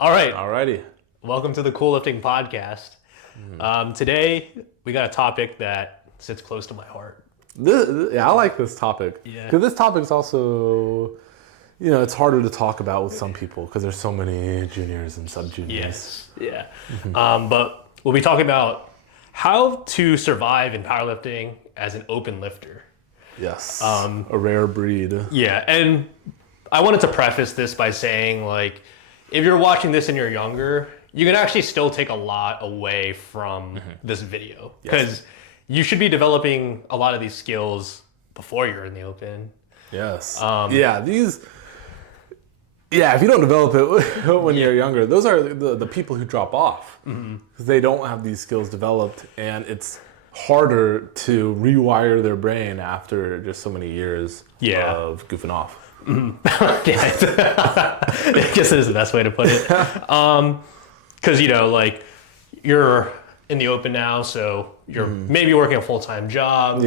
Alrighty. Welcome to the Cool Lifting Podcast. Today, we got a topic that sits close to my heart. I like this topic. Yeah. Because this topic's also, it's harder to talk about with some people because there's so many juniors and sub-juniors. Yes. Yeah. But we'll be talking about how to survive in powerlifting as an open lifter. Yes. A rare breed. Yeah. And I wanted to preface this by saying, if you're watching this and you're younger, you can actually still take a lot away from this video because you should be developing a lot of these skills before you're in the open. Yes. If you don't develop it when you're younger, those are the people who drop off. Because they don't have these skills developed, and it's harder to rewire their brain after just so many years of goofing off. I guess that is the best way to put it. Because, you're in the open now, so you're maybe working a full-time job,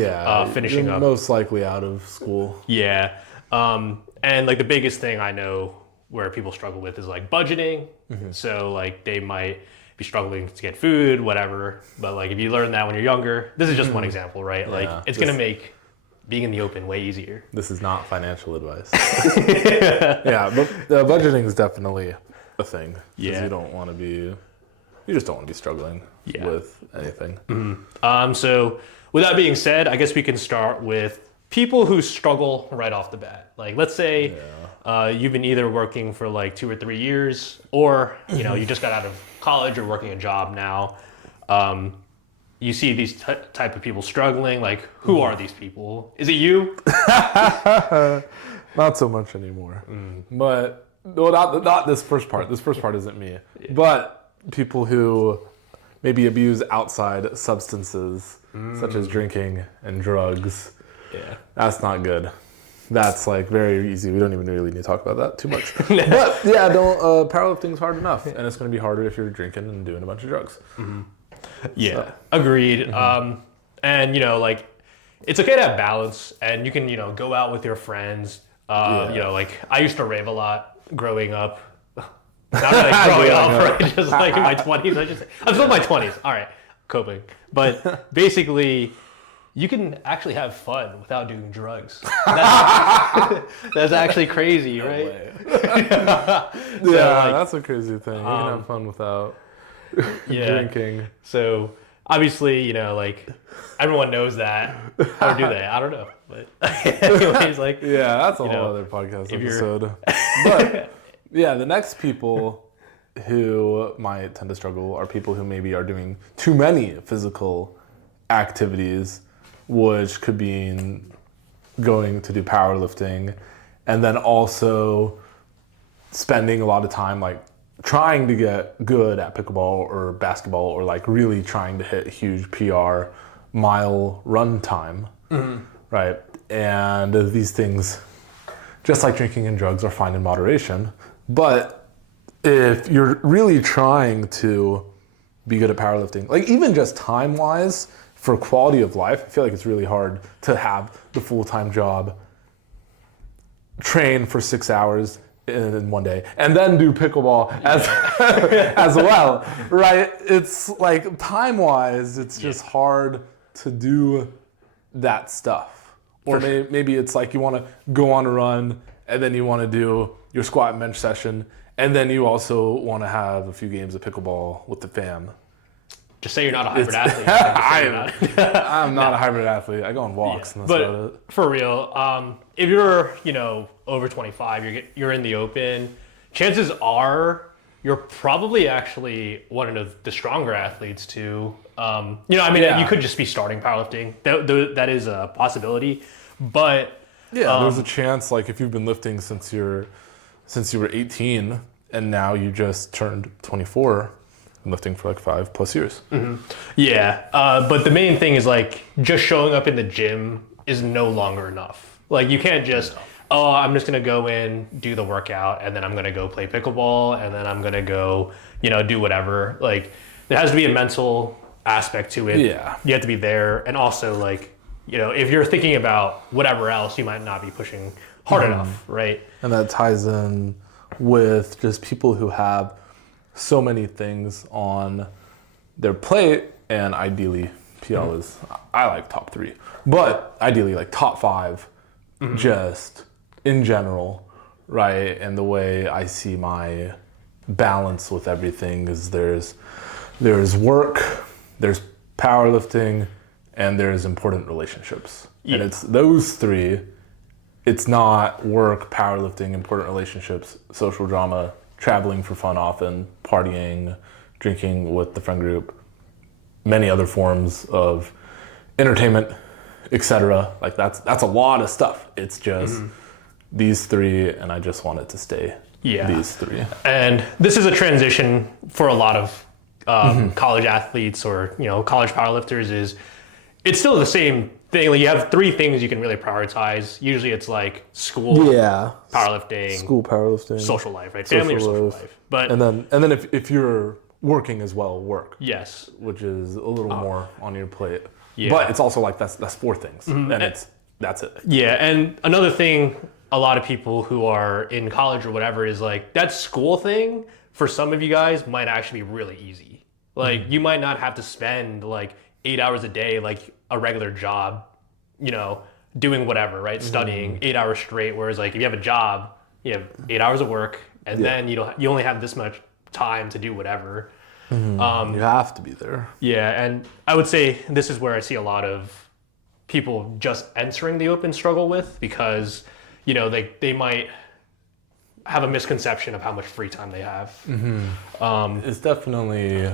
finishing you're up. Most likely out of school. Yeah. And the biggest thing I know where people struggle with is budgeting. So they might be struggling to get food, whatever. But if you learn that when you're younger, this is just one example, right? It's going to make being in the open way easier. This is not financial advice. But budgeting is definitely a thing. Yeah. You just don't want to be struggling with anything. So with that being said, I guess we can start with people who struggle right off the bat. Let's say you've been either working for 2 or 3 years, or you just got out of college or working a job now. You see these type of people struggling. Who are these people? Is it you? Not so much anymore. But not this first part. This first part isn't me. But people who maybe abuse outside substances, such as drinking and drugs. Yeah. That's not good. That's very easy. We don't even really need to talk about that too much. But don't. Powerlifting's hard enough, and it's going to be harder if you're drinking and doing a bunch of drugs. Yeah, agreed. And it's okay to have balance, and you can go out with your friends. I used to rave a lot growing up. Not growing up, right? Just in my 20s. I'm still in my 20s. All right, coping. But basically, you can actually have fun without doing drugs. That's actually crazy, right? That's a crazy thing. You can have fun without drinking. So obviously, everyone knows that. Or do they? I don't know. But anyways, that's a whole other podcast episode. But the next people who might tend to struggle are people who maybe are doing too many physical activities, which could be going to do powerlifting, and then also spending a lot of time trying to get good at pickleball or basketball, or really trying to hit huge PR mile run time, right? And these things, just like drinking and drugs, are fine in moderation. But if you're really trying to be good at powerlifting, even just time-wise, for quality of life, I feel like it's really hard to have the full-time job, train for 6 hours in one day, and then do pickleball as well, right? It's time-wise, it's just hard to do that stuff. Or maybe it's you want to go on a run, and then you want to do your squat and bench session, and then you also want to have a few games of pickleball with the fam. Just say you're not a hybrid athlete. I'm not a hybrid athlete. I go on walks, and that's about it. For real, if you're over 25, you're in the open, chances are you're probably actually one of the stronger athletes too. You could just be starting powerlifting. That is a possibility, but there's a chance if you've been lifting since you were 18 and now you just turned 24. Lifting for 5+ years. But the main thing is just showing up in the gym is no longer enough. You can't just I'm just gonna go in, do the workout, and then I'm gonna go play pickleball, and then I'm gonna go do whatever. There has to be a mental aspect to it. You have to be there, and also if you're thinking about whatever else, you might not be pushing hard enough, right? And that ties in with just people who have so many things on their plate, and ideally PL is, I like top 3, but ideally like top 5, just in general, right? And the way I see my balance with everything is there's work, there's powerlifting, and there's important relationships. Yeah. And it's those 3. It's not work, powerlifting, important relationships, social drama, traveling for fun often, partying, drinking with the friend group, many other forms of entertainment, etc. Like that's a lot of stuff. It's just these 3, and I just want it to stay these 3. And this is a transition for a lot of college athletes or college powerlifters. It's still the same thing. Like you have 3 things you can really prioritize. Usually it's like school, powerlifting, social life, right? Family or social life. But and then if you're working as well, work. Yes. Which is a little more on your plate. Yeah. But it's also like that's 4 things. And that's it. Yeah. And another thing, a lot of people who are in college or whatever is like that school thing for some of you guys might actually be really easy. Like you might not have to spend like 8 hours a day, like a regular job, doing whatever, right? Studying 8 hours straight. Whereas like if you have a job, you have 8 hours of work, and then you only have this much time to do whatever. You have to be there. Yeah, and I would say this is where I see a lot of people just entering the open struggle with, because they might have a misconception of how much free time they have. It's definitely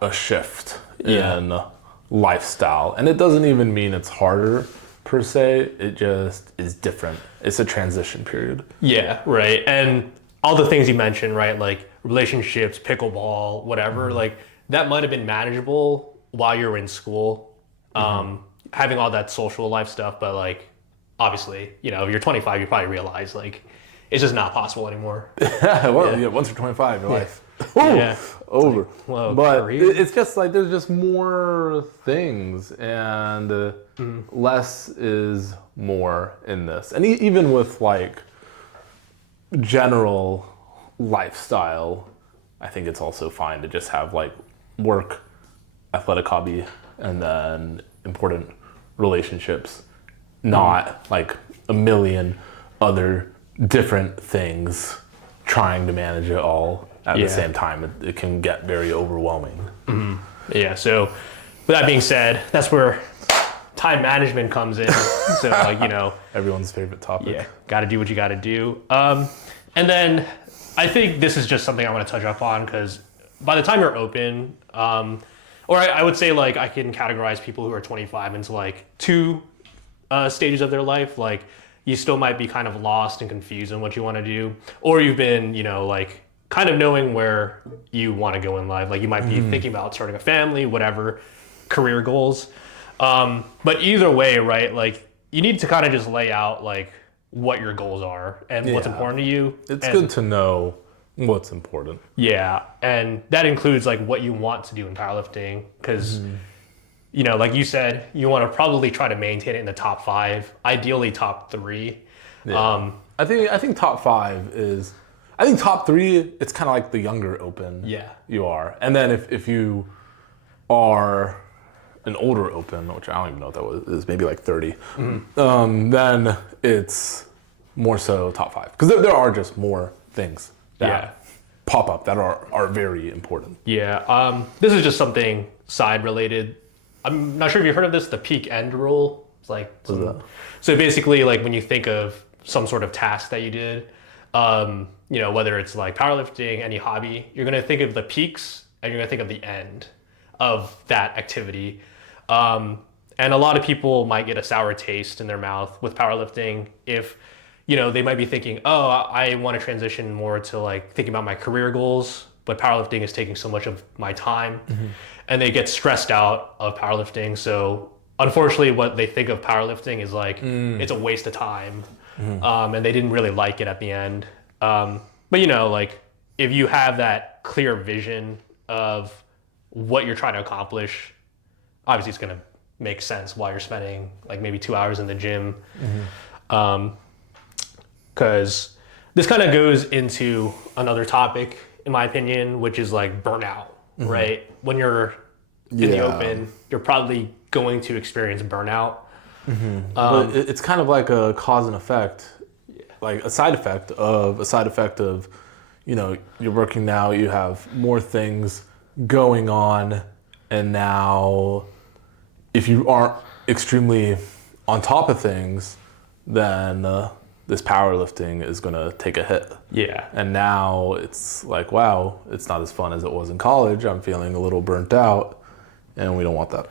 a shift in lifestyle, and it doesn't even mean it's harder per se. It just is different. It's a transition period. Yeah, right. And all the things you mentioned, right? Like relationships, pickleball, whatever, like that might have been manageable while you were in school, having all that social life stuff. But like, obviously, if you're 25, you probably realize like it's just not possible anymore. Once you're 25, your life over. Well, but it's just like there's just more things, and less is more in this. And even with like general lifestyle, I think it's also fine to just have like work, athletic hobby, and then important relationships, not like a million other different things trying to manage it all at the same time. It can get very overwhelming. Yeah, so with that being said, that's where time management comes in. So like, everyone's favorite topic. Yeah, got to do what you got to do. And then I think this is just something I want to touch up on, because by the time you're open, or I would say like I can categorize people who are 25 into like 2 stages of their life. Like you still might be kind of lost and confused on what you want to do, or you've been, like kind of knowing where you want to go in life. Like you might be thinking about starting a family, whatever, career goals. But either way, right? Like you need to kind of just lay out like what your goals are and what's important to you. It's good to know what's important. Yeah, and that includes like what you want to do in powerlifting, because like you said, you want to probably try to maintain it in the top 5, ideally top 3. Yeah. I think top 5 is. I think top 3. It's kind of like the younger open. Yeah. You are, and then if you are an older open, which I don't even know what that was, is maybe like 30. Then it's more so top 5, because there are just more things that pop up that are very important. Yeah. This is just something side related. I'm not sure if you've heard of this, the peak end rule. It's like so basically like when you think of some sort of task that you did, whether it's like powerlifting, any hobby, you're going to think of the peaks and you're going to think of the end of that activity. And a lot of people might get a sour taste in their mouth with powerlifting if, they might be thinking, oh, I want to transition more to like thinking about my career goals, but powerlifting is taking so much of my time, and they get stressed out of powerlifting. So unfortunately, what they think of powerlifting is like, it's a waste of time. And they didn't really like it at the end. But like if you have that clear vision of what you're trying to accomplish, obviously it's going to make sense while you're spending like maybe 2 hours in the gym. Because this kind of goes into another topic in my opinion, which is like burnout, right? When you're in the open, you're probably going to experience burnout. But it's kind of like a cause and effect, like a side effect of, you know, you're working now, you have more things going on, and now if you aren't extremely on top of things, then this powerlifting is going to take a hit. Yeah. And now it's like, wow, it's not as fun as it was in college. I'm feeling a little burnt out, and we don't want that.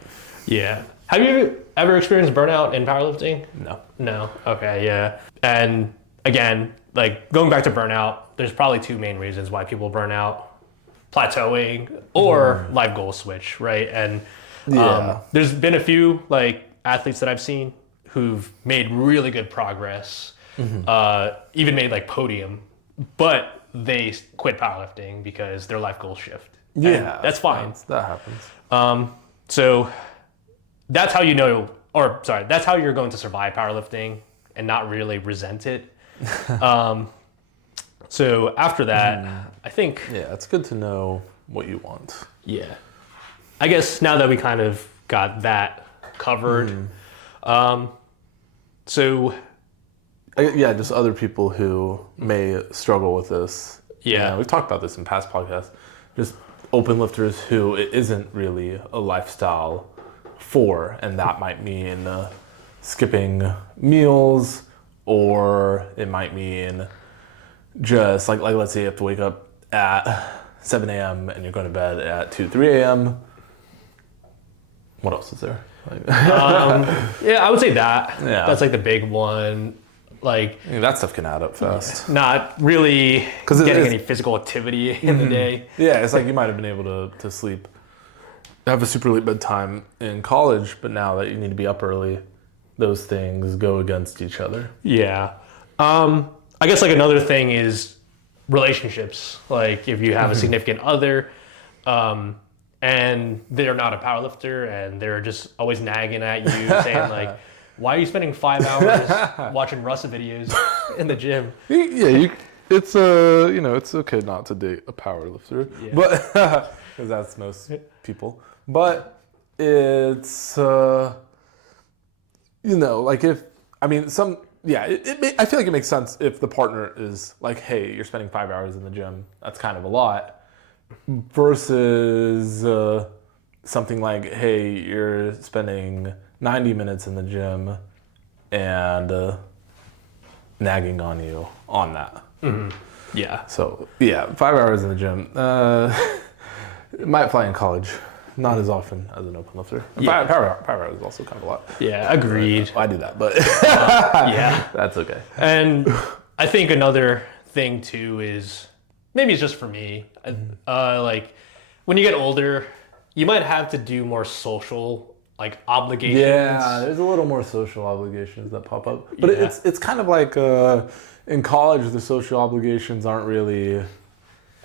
Yeah. Have you ever experienced burnout in powerlifting? No. No. Okay, yeah. And again, like going back to burnout, there's probably two main reasons why people burn out: plateauing or life goal switch, right? And there's been a few like athletes that I've seen who've made really good progress, even made like podium, but they quit powerlifting because their life goals shift. Yeah, and that's fine. That happens. So that's how you know, or sorry, that's how you're going to survive powerlifting and not really resent it. So after that, I think... Yeah, it's good to know what you want. Yeah. I guess now that we kind of got that covered, so... Yeah, just other people who may struggle with this. Yeah. You know, we've talked about this in past podcasts. Just open lifters who it isn't really a lifestyle for, and that might mean skipping meals, or it might mean just like let's say you have to wake up at 7 a.m. and you're going to bed at 3 a.m. What else is there? yeah, I would say that. Yeah. That's like the big one. Like, I mean, that stuff can add up fast. Not really getting any physical activity in the day. Yeah, it's like you might have been able to sleep, have a super late bedtime in college, but now that you need to be up early, those things go against each other. Yeah. I guess like another thing is relationships. Like if you have a significant other, and they're not a powerlifter and they're just always nagging at you saying like, why are you spending 5 hours watching Russa videos in the gym? Yeah, it's you know, it's okay not to date a powerlifter, but because that's most people. But it's you know, like I feel like it makes sense if the partner is like, hey, you're spending 5 hours in the gym. That's kind of a lot. Versus something like, hey, you're spending 90 minutes in the gym and nagging on you on that. Yeah. So, yeah, 5 hours in the gym. It might fly in college. Not as often as an open lifter. Yeah. Power hours is also kind of a lot. Yeah, agreed. I do that, but yeah, that's okay. And I think another thing too is, maybe it's just for me, like when you get older, you might have to do more social like obligations. Yeah, there's a little more social obligations that pop up. But it's kind of like in college, the social obligations aren't really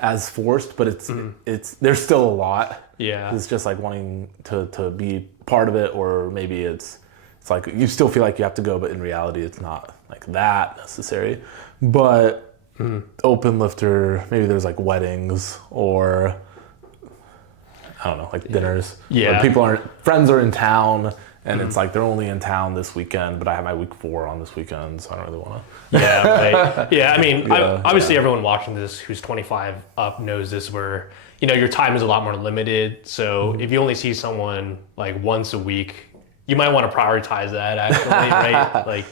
as forced, but it's there's still a lot. Yeah. It's just like wanting to be part of it, or maybe it's like you still feel like you have to go, but in reality it's not like that necessary. But open lifter, maybe there's like weddings or I don't know, like dinners. Yeah. Where friends are in town and it's like they're only in town this weekend, but I have my week 4 on this weekend, so I don't really want to. Yeah, right. Yeah, I mean, obviously everyone watching this who's 25 up knows this, where, you know, your time is a lot more limited. So if you only see someone like once a week, you might want to prioritize that actually, right? Like,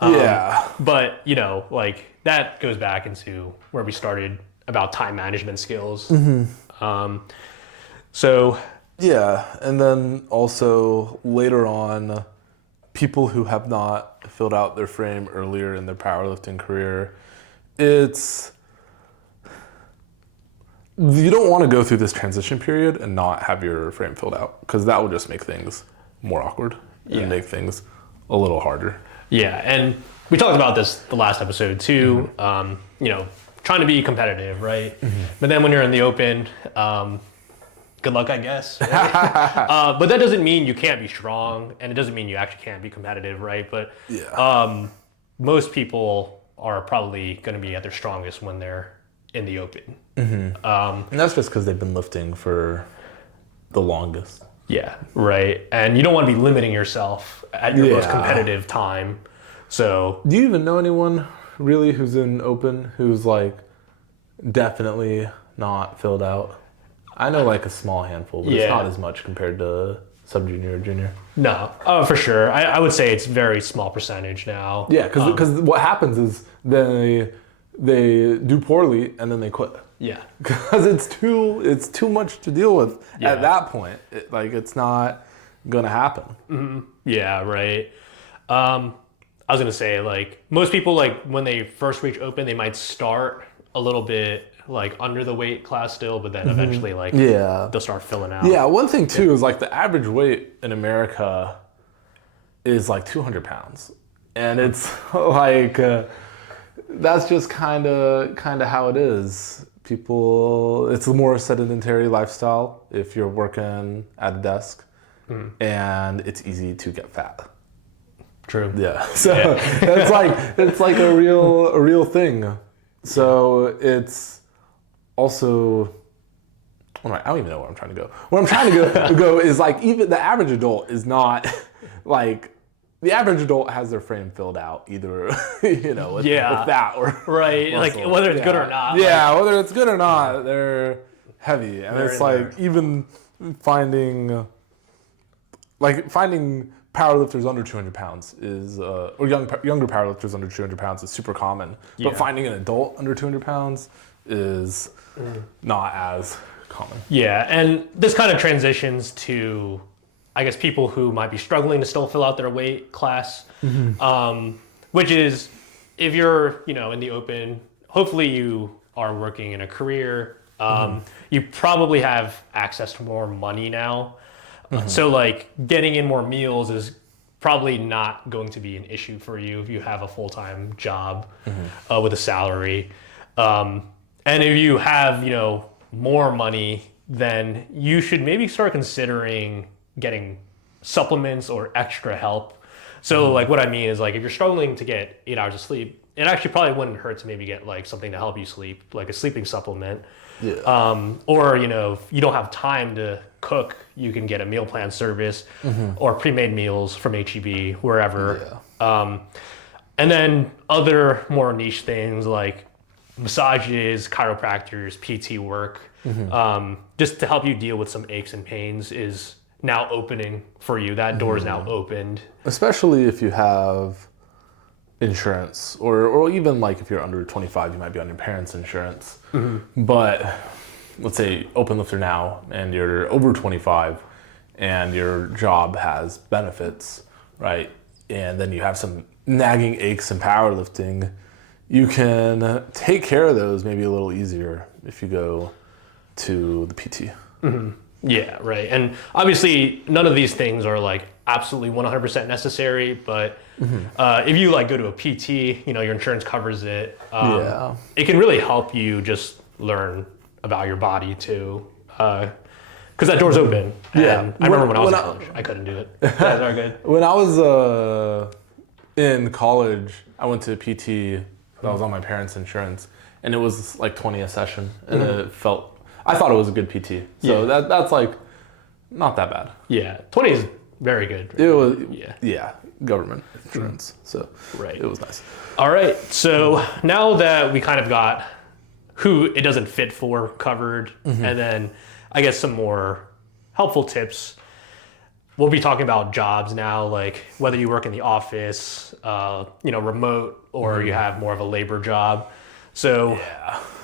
yeah. But, you know, like that goes back into where we started about time management skills. So yeah, and then also later on, people who have not filled out their frame earlier in their powerlifting career, you don't want to go through this transition period and not have your frame filled out, because that will just make things more awkward and make things a little harder. Yeah, and we talked about this the last episode too. You know, trying to be competitive, right? But then when you're in the open, good luck, I guess. Right? But that doesn't mean you can't be strong, and it doesn't mean you actually can't be competitive, right? But most people are probably going to be at their strongest when they're in the open. And that's just because they've been lifting for the longest. Yeah, right. And you don't want to be limiting yourself at your most competitive time. So, do you even know anyone really who's in open who's like definitely not filled out? I know like a small handful, but it's not as much compared to sub-junior or junior. No, for sure. I would say it's very small percentage now. Yeah, because what happens is they do poorly and then they quit. Yeah, because it's too much to deal with at that point. It's not gonna happen. Mm-hmm. Yeah, right. I was gonna say like most people like when they first reach open, they might start a little bit like under the weight class still, but then eventually they'll start filling out. Yeah, one thing too is like the average weight in America is like 200 pounds, and it's like that's just kind of how it is. People, it's a more sedentary lifestyle if you're working at a desk, and it's easy to get fat. True. Yeah. So it's like a real thing. So it's also, I don't even know where I'm trying to go. Where I'm trying to go is like even the average adult is not like. The average adult has their frame filled out either, with fat or right, muscle. like whether it's good or not. Yeah, whether it's good or not, they're heavy, and it's like even finding powerlifters under 200 pounds is, or younger powerlifters under 200 pounds is super common. Yeah. But finding an adult under 200 pounds is not as common. Yeah, and this kind of transitions to, I guess, people who might be struggling to still fill out their weight class, which is if you're, in the open, hopefully you are working in a career, you probably have access to more money now. So like getting in more meals is probably not going to be an issue for you if you have a full-time job with a salary. And if you have, more money, then you should maybe start considering getting supplements or extra help. So like what I mean is like if you're struggling to get 8 hours of sleep, it actually probably wouldn't hurt to maybe get like something to help you sleep, like a sleeping supplement. Yeah. Or if you don't have time to cook, you can get a meal plan service or pre-made meals from HEB, wherever. Yeah. And then other more niche things like massages, chiropractors, PT work, just to help you deal with some aches and pains is now opening for you. That door is now opened. Especially if you have insurance or even like if you're under 25, you might be on your parents' insurance. But let's say open lifter now and you're over 25 and your job has benefits, right? And then you have some nagging aches in powerlifting, you can take care of those maybe a little easier if you go to the PT. Yeah, right. And obviously none of these things are like absolutely 100% necessary, but if you like go to a PT, your insurance covers it. It can really help you just learn about your body too. Because that door's open. And I remember when I was in college, I couldn't do it. That's all good. When I was in college, I went to a PT that was on my parents' insurance, and it was like 20 a session, and I thought it was a good PT. So that's like not that bad. Yeah, 20 is very good. Right? It was government insurance. So it was nice. All right. So now that we kind of got who it doesn't fit for covered, and then I guess some more helpful tips. We'll be talking about jobs now, like whether you work in the office, remote, or you have more of a labor job. So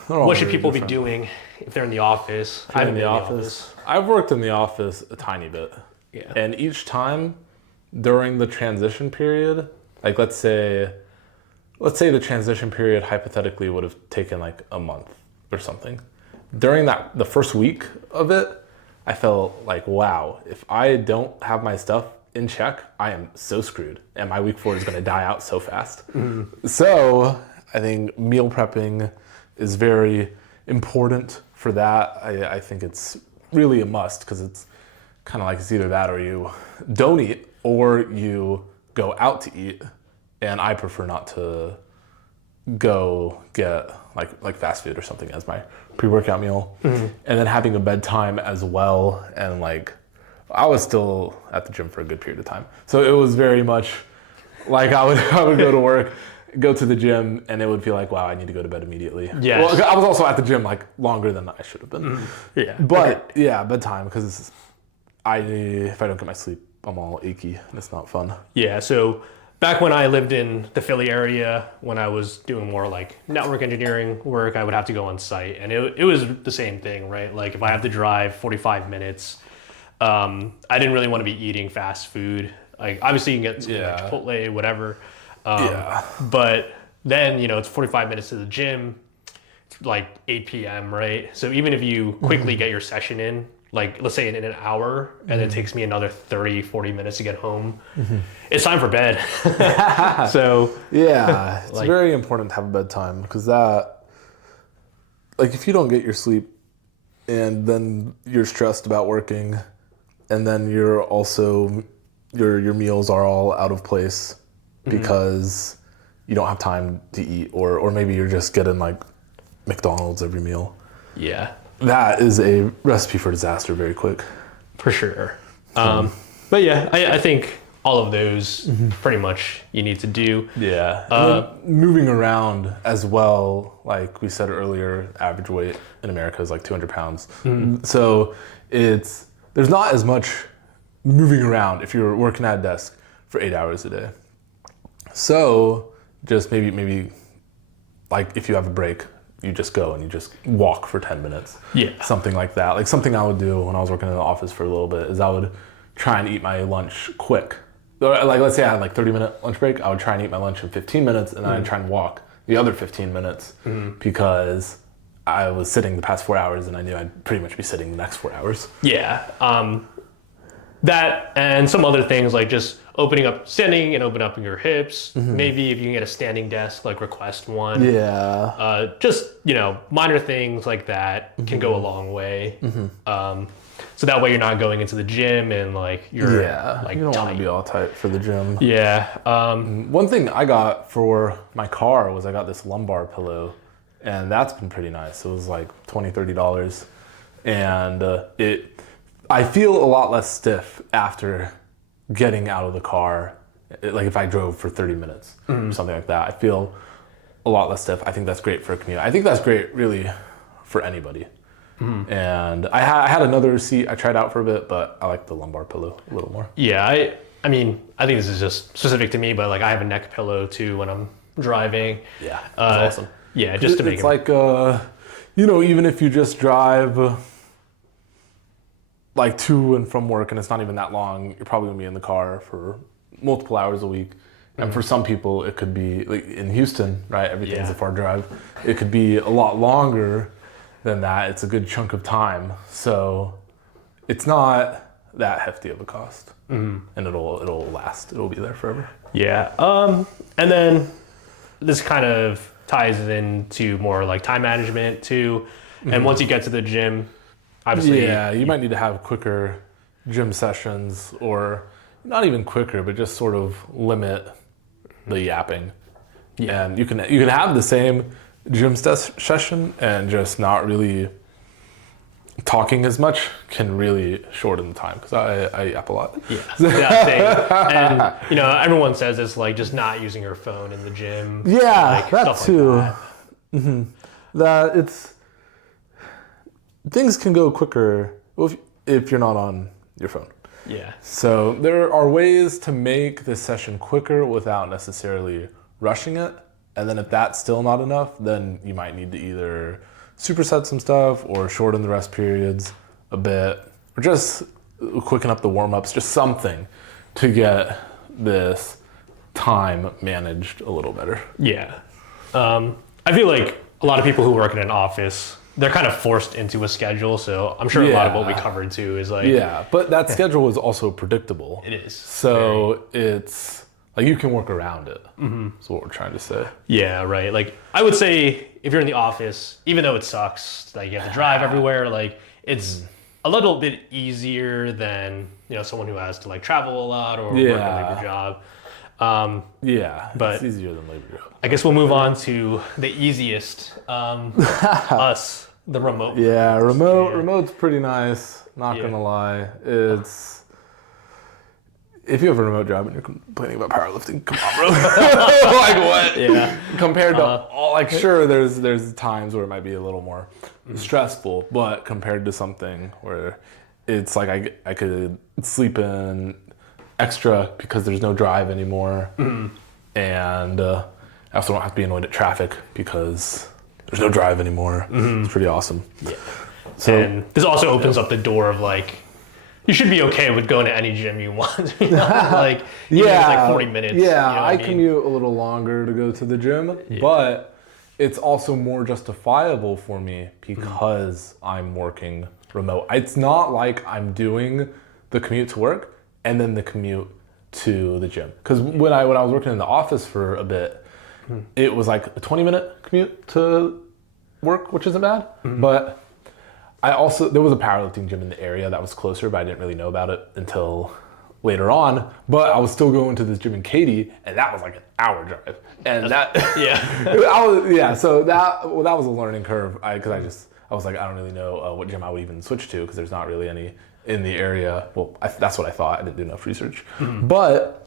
what should people be doing if they're in the office? I'm in the office. I've worked in the office a tiny bit. Yeah. And each time during the transition period, like let's say the transition period hypothetically would have taken like a month or something. During the first week of it, I felt like, wow, if I don't have my stuff in check, I am so screwed. And my week 4 is going to die out so fast. So I think meal prepping is very important for that. I think it's really a must because it's kind of like it's either that or you don't eat or you go out to eat. And I prefer not to go get like fast food or something as my pre-workout meal, and then having a bedtime as well. And like, I was still at the gym for a good period of time, so it was very much like I would go to work, go to the gym, and it would feel like, wow, I need to go to bed immediately. Yeah. Well, I was also at the gym like longer than I should have been. Yeah. But yeah, bedtime, because if I don't get my sleep, I'm all achy and it's not fun. Yeah. So back when I lived in the Philly area, when I was doing more like network engineering work, I would have to go on site, and it was the same thing, right? Like if I have to drive 45 minutes, I didn't really want to be eating fast food. Like obviously you can get something like Chipotle, whatever. But then, it's 45 minutes to the gym. It's like 8 p.m., right? So even if you quickly get your session in, like let's say in an hour, and it takes me another 30, 40 minutes to get home, it's time for bed. So yeah, it's very important to have a bedtime, because that, like if you don't get your sleep and then you're stressed about working, and then you're also, your meals are all out of place because you don't have time to eat, or maybe you're just getting like McDonald's every meal. Yeah. That is a recipe for disaster very quick. For sure. But yeah, I think all of those pretty much you need to do. Yeah. Moving around as well, like we said earlier, average weight in America is like 200 pounds. So there's not as much moving around if you're working at a desk for 8 hours a day. So just maybe like if you have a break, you just go and you just walk for 10 minutes. Yeah. Something like that. Like something I would do when I was working in the office for a little bit is I would try and eat my lunch quick. Like let's say I had like 30-minute lunch break, I would try and eat my lunch in 15 minutes, and then I'd try and walk the other 15 minutes because I was sitting the past 4 hours and I knew I'd pretty much be sitting the next 4 hours. Yeah. That and some other things like just standing and opening up your hips. Maybe if you can get a standing desk, like request one. Yeah. Just, minor things like that can go a long way. So that way you're not going into the gym and like you're like you don't tight. want to be all tight for the gym. Yeah. One thing I got for my car was I got this lumbar pillow, and that's been pretty nice. It was like $20, $30, and I feel a lot less stiff after getting out of the car. Like if I drove for 30 minutes or something like that, I feel a lot less stiff. I think that's great for a commute. I think that's great really for anybody. And I had another seat I tried out for a bit, but I like the lumbar pillow a little more. Yeah, I mean, I think this is just specific to me, but like I have a neck pillow too when I'm driving. Yeah, that's awesome. Yeah, just to make it's like, even if you just drive like to and from work and it's not even that long, you're probably gonna be in the car for multiple hours a week. And for some people, it could be like in Houston, right? Everything's a far drive. It could be a lot longer than that. It's a good chunk of time. So it's not that hefty of a cost. And it'll last. It'll be there forever. Yeah. And then this kind of ties into more like time management too. And once you get to the gym, obviously. Yeah, you might need to have quicker gym sessions, or not even quicker, but just sort of limit the yapping. Yeah. And you can have the same gym session and just not really talking as much can really shorten the time, because I yap a lot. Yeah, same. And everyone says it's like just not using your phone in the gym. Yeah, like, that stuff too. Like that. That it's things can go quicker if you're not on your phone. Yeah. So there are ways to make this session quicker without necessarily rushing it. And then if that's still not enough, then you might need to either superset some stuff or shorten the rest periods a bit, or just quicken up the warm-ups, just something to get this time managed a little better. Yeah. I feel like a lot of people who work in an office, they're kind of forced into a schedule. So I'm sure a lot of what we covered too is like... Yeah, but that schedule is also predictable. It is. So it's... like you can work around it. That's what we're trying to say. Yeah, right. Like I would say if you're in the office, even though it sucks, like you have to drive everywhere, like it's a little bit easier than someone who has to like travel a lot or work a labor job. Yeah, but it's easier than labor job. I guess we'll move on to the easiest, us, the remote. Yeah, remote's pretty nice. Not gonna lie, it's if you have a remote job and you're complaining about powerlifting, come on, bro. Like what? Yeah. Compared to all, like sure, there's times where it might be a little more stressful, but compared to something where it's like I could sleep in extra because there's no drive anymore, and I also don't have to be annoyed at traffic because there's no drive ananymore. It's pretty awesome. Yeah. So and this also opens up the door of like, you should be okay with going to any gym you want. You know? Like, it's like 40 minutes. Yeah, you know I commute a little longer to go to the gym, but it's also more justifiable for me because I'm working remote. It's not like I'm doing the commute to work and then the commute to the gym. Because when I was working in the office for a bit, it was like a 20-minute commute to work, which isn't bad. But there was a powerlifting gym in the area that was closer, but I didn't really know about it until later on. But I was still going to this gym in Katy, and that was like an hour drive. And so that was a learning curve. Because I was like, I don't really know what gym I would even switch to because there's not really any in the area. Well, that's what I thought. I didn't do enough research. But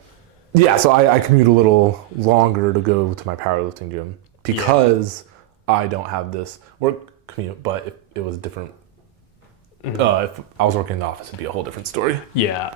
yeah, so I commute a little longer to go to my powerlifting gym because I don't have this work commute. But if it was different, if I was working in the office, it'd be a whole different story. Yeah.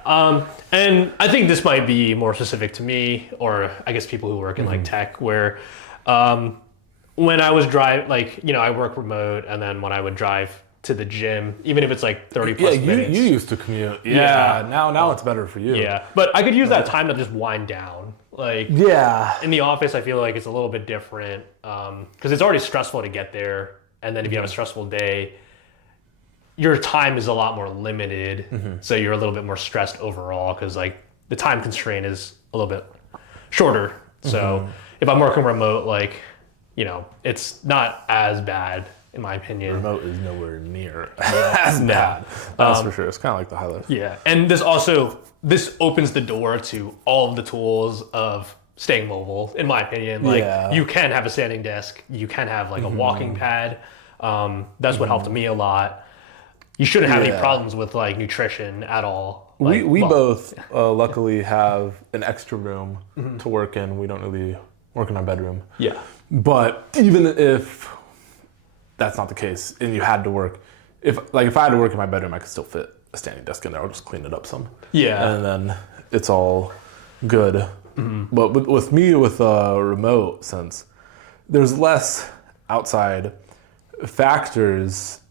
And I think this might be more specific to me, or I guess people who work in like tech, where when I was I work remote, and then when I would drive to the gym, even if it's like 30 plus minutes. You used to commute. Yeah. Now it's better for you. Yeah. But I could use that time to just wind down. Like, in the office, I feel like it's a little bit different because it's already stressful to get there. And then if you have a stressful day, your time is a lot more limited. So you're a little bit more stressed overall because like the time constraint is a little bit shorter. So if I'm working remote, like, it's not as bad in my opinion. Remote is nowhere near as bad. That's for sure. It's kind of like the high lift. Yeah. And this opens the door to all of the tools of staying mobile, in my opinion. Like you can have a standing desk, you can have like a walking pad. That's what helped me a lot. You shouldn't have any problems with like nutrition at all. Like, we both luckily have an extra room to work in. We don't really work in our bedroom. Yeah. But even if that's not the case and you had to work, if I had to work in my bedroom, I could still fit a standing desk in there. I'll just clean it up some. Yeah. And then it's all good. But with me with remote, since there's less outside factors,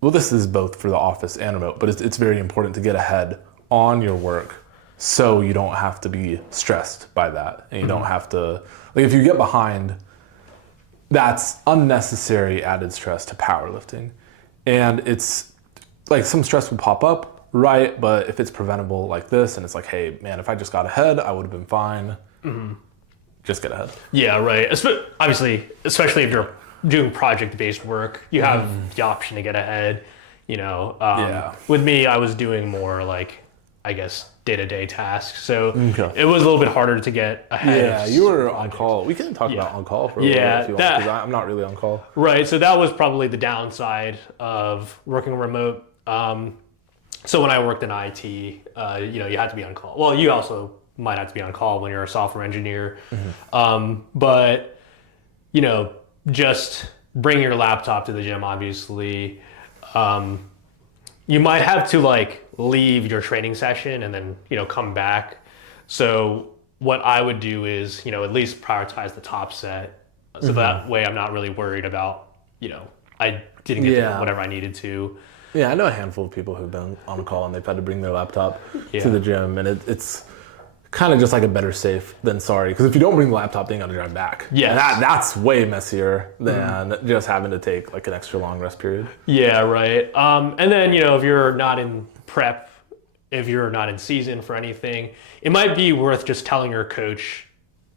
well, this is both for the office and remote, but it's very important to get ahead on your work so you don't have to be stressed by that. And you don't have to, like if you get behind, that's unnecessary added stress to powerlifting. And it's like some stress will pop up, right? But if it's preventable like this and it's like, hey, man, if I just got ahead, I would have been fine. Just get ahead. Yeah, right. Obviously, especially if you're doing project-based work, you have the option to get ahead. With me, I was doing more like, I guess, day-to-day tasks. So it was a little bit harder to get ahead. Yeah, you were on call. We can talk about on call for a little bit if you want, because I'm not really on call. Right, so that was probably the downside of working remote. So when I worked in IT, you had to be on call. Well, you also might have to be on call when you're a software engineer. But, just bring your laptop to the gym, obviously. You might have to like leave your training session and then, come back. So what I would do is, at least prioritize the top set. So that way I'm not really worried about, I didn't get whatever I needed to. Yeah, I know a handful of people who've been on call and they've had to bring their laptop to the gym, and it's kind of just like a better safe than sorry. Because if you don't bring the laptop, then you got to drive back. Yeah, that's way messier than just having to take like an extra long rest period. Yeah, right. And then if you're not in prep, if you're not in season for anything, it might be worth just telling your coach,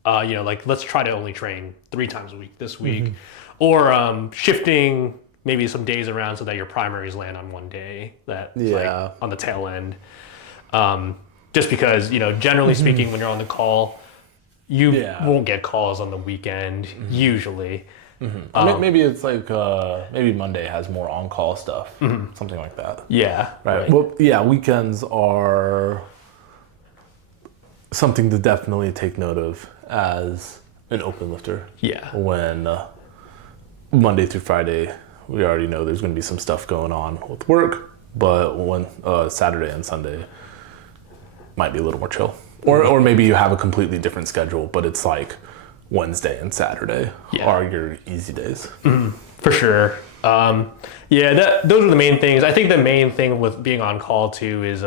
like let's try to only train 3 times a week this week, or shifting maybe some days around so that your primaries land on one day. That's like on the tail end. Just because, generally speaking, when you're on the call, you won't get calls on the weekend usually. Maybe it's like maybe Monday has more on-call stuff, something like that. Yeah. Right. Well, yeah, weekends are something to definitely take note of as an open lifter. Yeah. When Monday through Friday, we already know there's going to be some stuff going on with work, but when Saturday and Sunday might be a little more chill. Or maybe you have a completely different schedule, but it's like Wednesday and Saturday are your easy days. For sure. Those are the main things. I think the main thing with being on call too is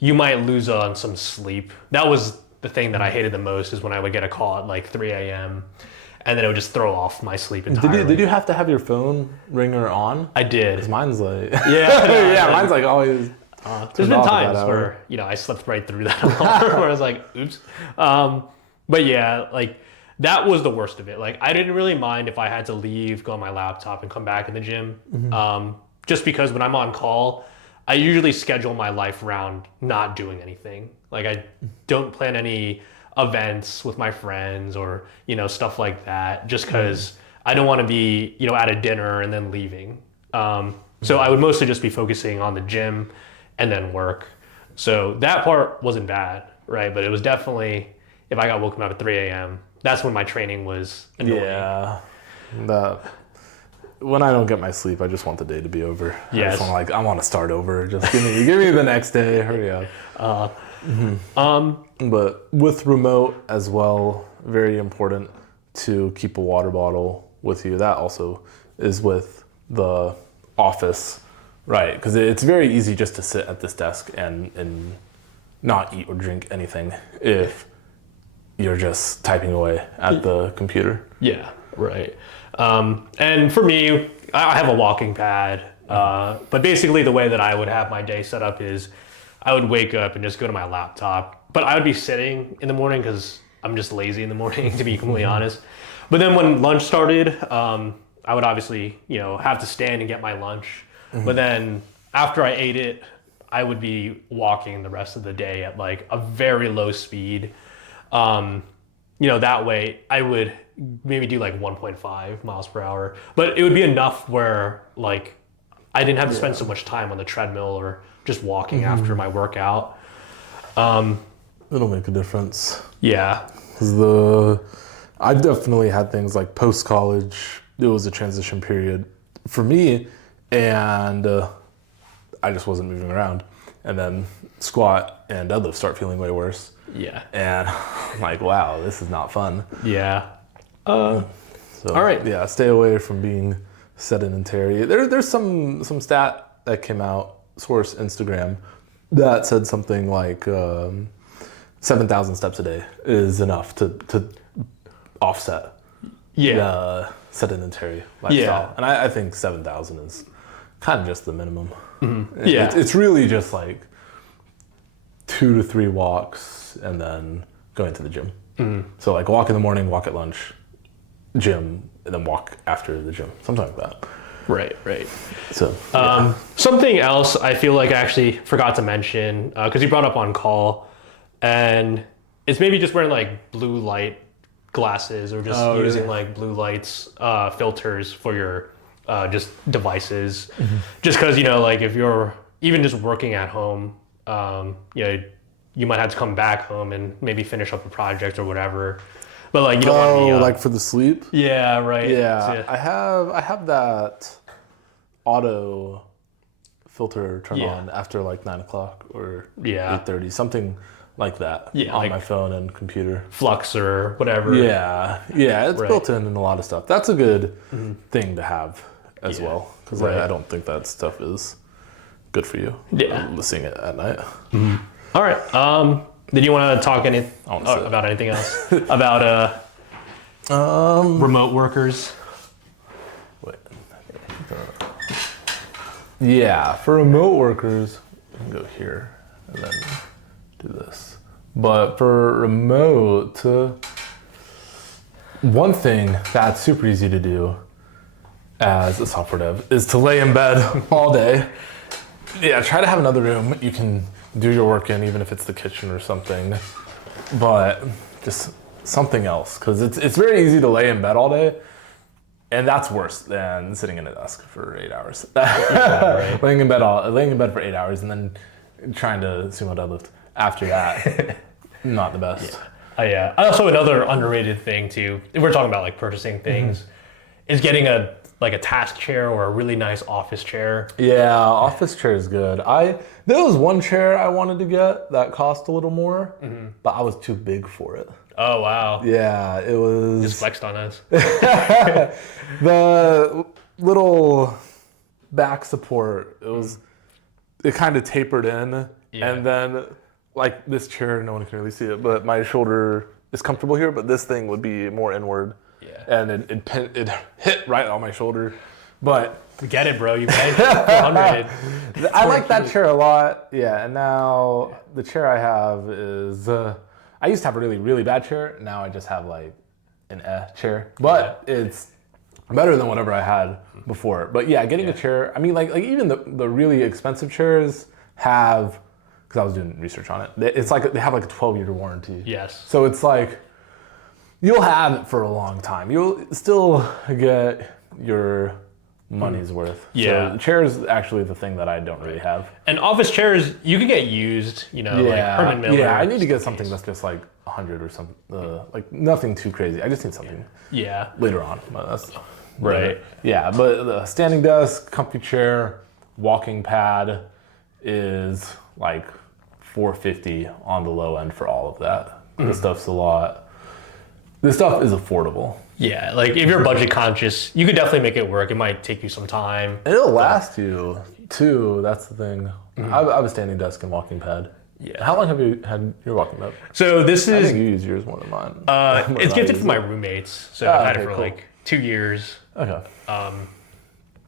you might lose on some sleep. That was the thing that I hated the most, is when I would get a call at like 3 a.m. and then it would just throw off my sleep entirely. Did you have to have your phone ringer on? I did. 'Cause mine's like... mine's like always... There's been times where, I slept right through that alarm where I was like, oops. But yeah, like that was the worst of it. Like I didn't really mind if I had to leave, go on my laptop and come back in the gym. Just because when I'm on call, I usually schedule my life around not doing anything. Like I don't plan any events with my friends or, stuff like that, just because I don't want to be, at a dinner and then leaving. So I would mostly just be focusing on the gym and then work. So that part wasn't bad, right? But it was definitely, if I got woken up at 3 a.m., that's when my training was annoying. Yeah. When I don't get my sleep, I just want the day to be over. Yes. I want to start over. Just give me the next day. Hurry up. But with remote as well, very important to keep a water bottle with you. That also is with the office, right? Because it's very easy just to sit at this desk and not eat or drink anything if you're just typing away at the computer. Yeah, right. And for me, I have a walking pad, but basically the way that I would have my day set up is I would wake up and just go to my laptop, but I would be sitting in the morning because I'm just lazy in the morning, to be completely honest. But then when lunch started, I would obviously, have to stand and get my lunch. But then after I ate it, I would be walking the rest of the day at like a very low speed. That way I would maybe do like 1.5 miles per hour, but it would be enough where like I didn't have to spend so much time on the treadmill or just walking after my workout. It'll make a difference. Yeah. I've definitely had things like post-college. It was a transition period for me, and I just wasn't moving around. And then squat and deadlift start feeling way worse. Yeah. And I'm like, wow, this is not fun. Yeah. All right. Yeah, stay away from being sedentary. There's some stat that came out, source Instagram, that said something like 7,000 steps a day is enough to offset the sedentary lifestyle. Yeah. And I think 7,000 is kind of just the minimum. Yeah. It's really just like 2 to 3 walks and then going to the gym. So like walk in the morning, walk at lunch, gym, and then walk after the gym, something like that. Right. So something else I feel like I actually forgot to mention, because you brought up on call, and it's maybe just wearing like blue light glasses or just using like blue lights filters for your just devices. Just because, like if you're even just working at home, you might have to come back home and maybe finish up a project or whatever. But like you don't want to be like for the sleep? Yeah, right. Yeah. I have that auto filter turn on after like 9 o'clock or 8:30, something like that on like my phone and computer. Flux or whatever. Yeah, it's built in a lot of stuff. That's a good thing to have as well, because I don't think that stuff is good for you. Yeah, listening it at night. All right. Did you want to talk about anything else about remote workers? Wait. Yeah, for remote workers, I can go here and then do this. But for remote, one thing that's super easy to do as a software dev is to lay in bed all day. Yeah, try to have another room you can do your work in, even if it's the kitchen or something. But just something else, because it's very easy to lay in bed all day, and that's worse than sitting in a desk for 8 hours. Right. laying in bed for 8 hours and then trying to sumo deadlift after that. Not the best. Yeah. Also, another underrated thing too, if we're talking about like purchasing things, is getting a task chair or a really nice office chair. Yeah, office chair is good. There was one chair I wanted to get that cost a little more, but I was too big for it. Oh, wow. Yeah, it was... Just flexed on us. The little back support, it kind of tapered in, and then like this chair, no one can really see it, but my shoulder is comfortable here, but this thing would be more inward. Yeah. And it hit right on my shoulder. But get it, bro. You paid $400. I like that chair a lot. Yeah, and now the chair I have is I used to have a really, really bad chair. Now I just have like an chair. But it's better than whatever I had before. But yeah, getting a chair, I mean like even the really expensive chairs have, because I was doing research on it, it's like they have like a 12-year warranty. Yes. So it's like you'll have it for a long time. You'll still get your money's worth. Yeah. So the chair is actually the thing that I don't really have. And office chairs, you can get used, like Herman Miller. Yeah, I need to get something that's just like 100 or something, like nothing too crazy. I just need something later on. But that's right. Yeah, but the standing desk, comfy chair, walking pad is like $450 on the low end for all of that. This stuff's a lot. This stuff is affordable. Yeah, like if you're budget conscious, you could definitely make it work. It might take you some time. And it'll last you too. That's the thing. I have a standing desk and walking pad. Yeah. How long have you had your walking pad? So this is. I think you use yours more than mine. It's gifted from my roommates, so I've had it for like 2 years. Okay.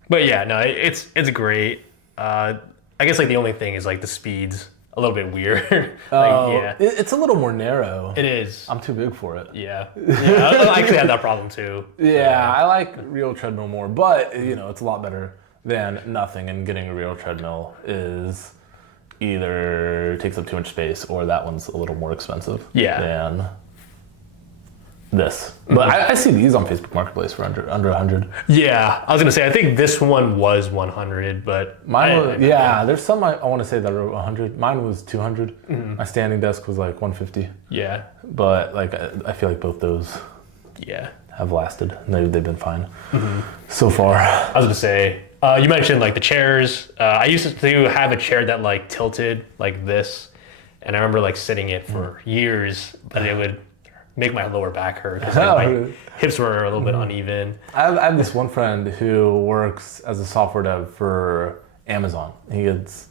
But yeah, no, it's great. I guess like the only thing is like the speed's a little bit weird. It's a little more narrow. It is. I'm too big for it. Yeah. I actually had that problem too. Yeah, I like real treadmill more, but it's a lot better than nothing. And getting a real treadmill is either takes up too much space or that one's a little more expensive. Than this. But I see these on Facebook Marketplace for under 100. Yeah, I was gonna say I think this one was 100, but mine was there's some I want to say that are 100. Mine was 200. My standing desk was like 150. Yeah, but like I feel like both those have lasted. They've been fine so far. I was gonna say you mentioned like the chairs. I used to have a chair that like tilted like this, and I remember like sitting it for years, but it would make my lower back hurt because my hips were a little bit uneven. I have this one friend who works as a software dev for Amazon. He gets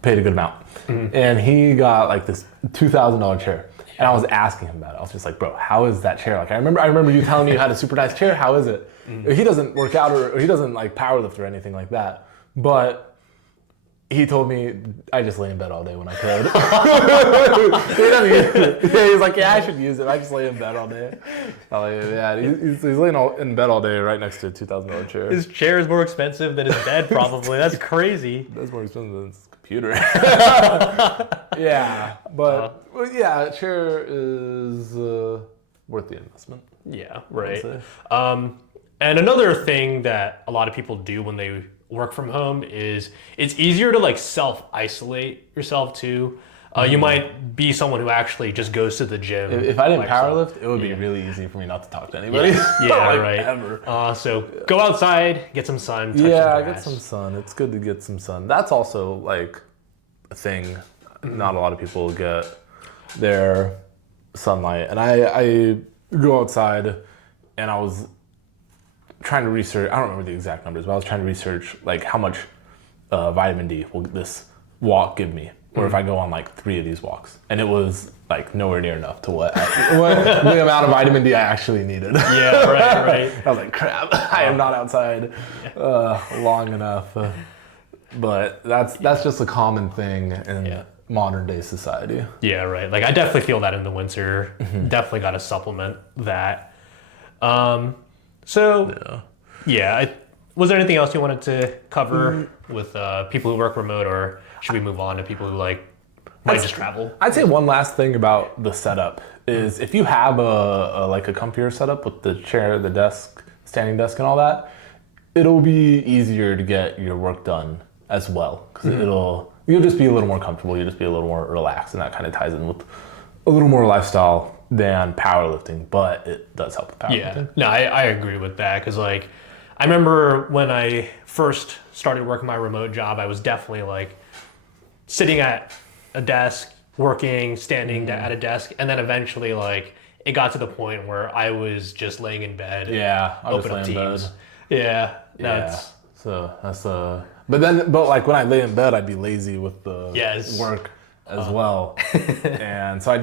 paid a good amount. And he got like this $2,000 chair. And I was asking him about it. I was just like, bro, how is that chair? Like I remember you telling me you had a super nice chair. How is it? He doesn't work out or he doesn't like powerlift or anything like that. But he told me I just lay in bed all day when I could. He doesn't use it. He's like, yeah, I should use it. I just lay in bed all day. I'm like, yeah, he's laying in bed all day right next to a $2,000 chair. His chair is more expensive than his bed, probably. That's crazy. That's more expensive than his computer. Yeah, but yeah, chair is worth the investment. Yeah, right. And another thing that a lot of people do when they work from home is it's easier to like self-isolate yourself too. You might be someone who actually just goes to the gym. If I didn't powerlift, it would be really easy for me not to talk to anybody. Yeah, right. Ever. So go outside, get some sun. Touch get some sun. It's good to get some sun. That's also like a thing. Not a lot of people get their sunlight. And I go outside and I was trying to research, I don't remember the exact numbers, but I was trying to research like how much vitamin D will this walk give me, or if I go on like 3 of these walks. And it was like nowhere near enough to what the amount of vitamin D I actually needed. Yeah, right. I was like, crap, I am not outside long enough. But that's just a common thing in modern day society. Yeah, right. Like I definitely feel that in the winter. Definitely got to supplement that. Was there anything else you wanted to cover with people who work remote, or should we move on to people who like might just travel. I'd say one last thing about the setup is if you have a comfier setup with the chair, the desk, standing desk, and all that, it'll be easier to get your work done as well because you'll just be a little more comfortable. You'll just be a little more relaxed, and that kind of ties in with a little more lifestyle than powerlifting, but it does help with powerlifting. Yeah, no, I agree with that because like I remember when I first started working my remote job, I was definitely like sitting at a desk, working, standing at a desk, and then eventually like it got to the point where I was just laying in bed. Yeah, I'll just lay in Teams. bed. Yeah, So that's but like when I lay in bed, I'd be lazy with the work as well, and so I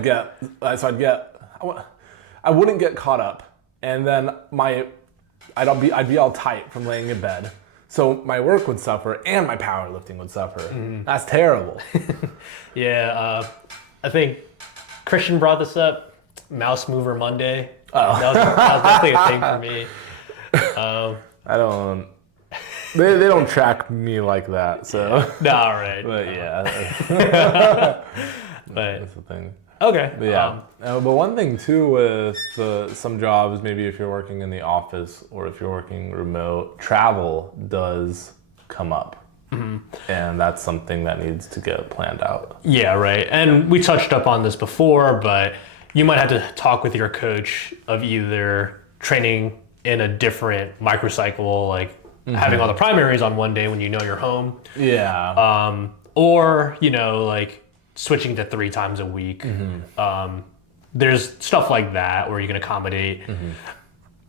wouldn't get caught up, and then I'd be all tight from laying in bed. So my work would suffer and my powerlifting would suffer. That's terrible. Yeah, I think Christian brought this up. Mouse Mover Monday. That was definitely a thing for me. I don't. They don't track me like that. So. No, right. But yeah. But that's the thing. Okay. But yeah. But one thing too with some jobs, maybe if you're working in the office or if you're working remote, travel does come up. And that's something that needs to get planned out. Yeah, right. And we touched up on this before, but you might have to talk with your coach of either training in a different microcycle, like having all the primaries on one day when you know you're home. Yeah. Or, like switching to 3 times a week. There's stuff like that where you can accommodate,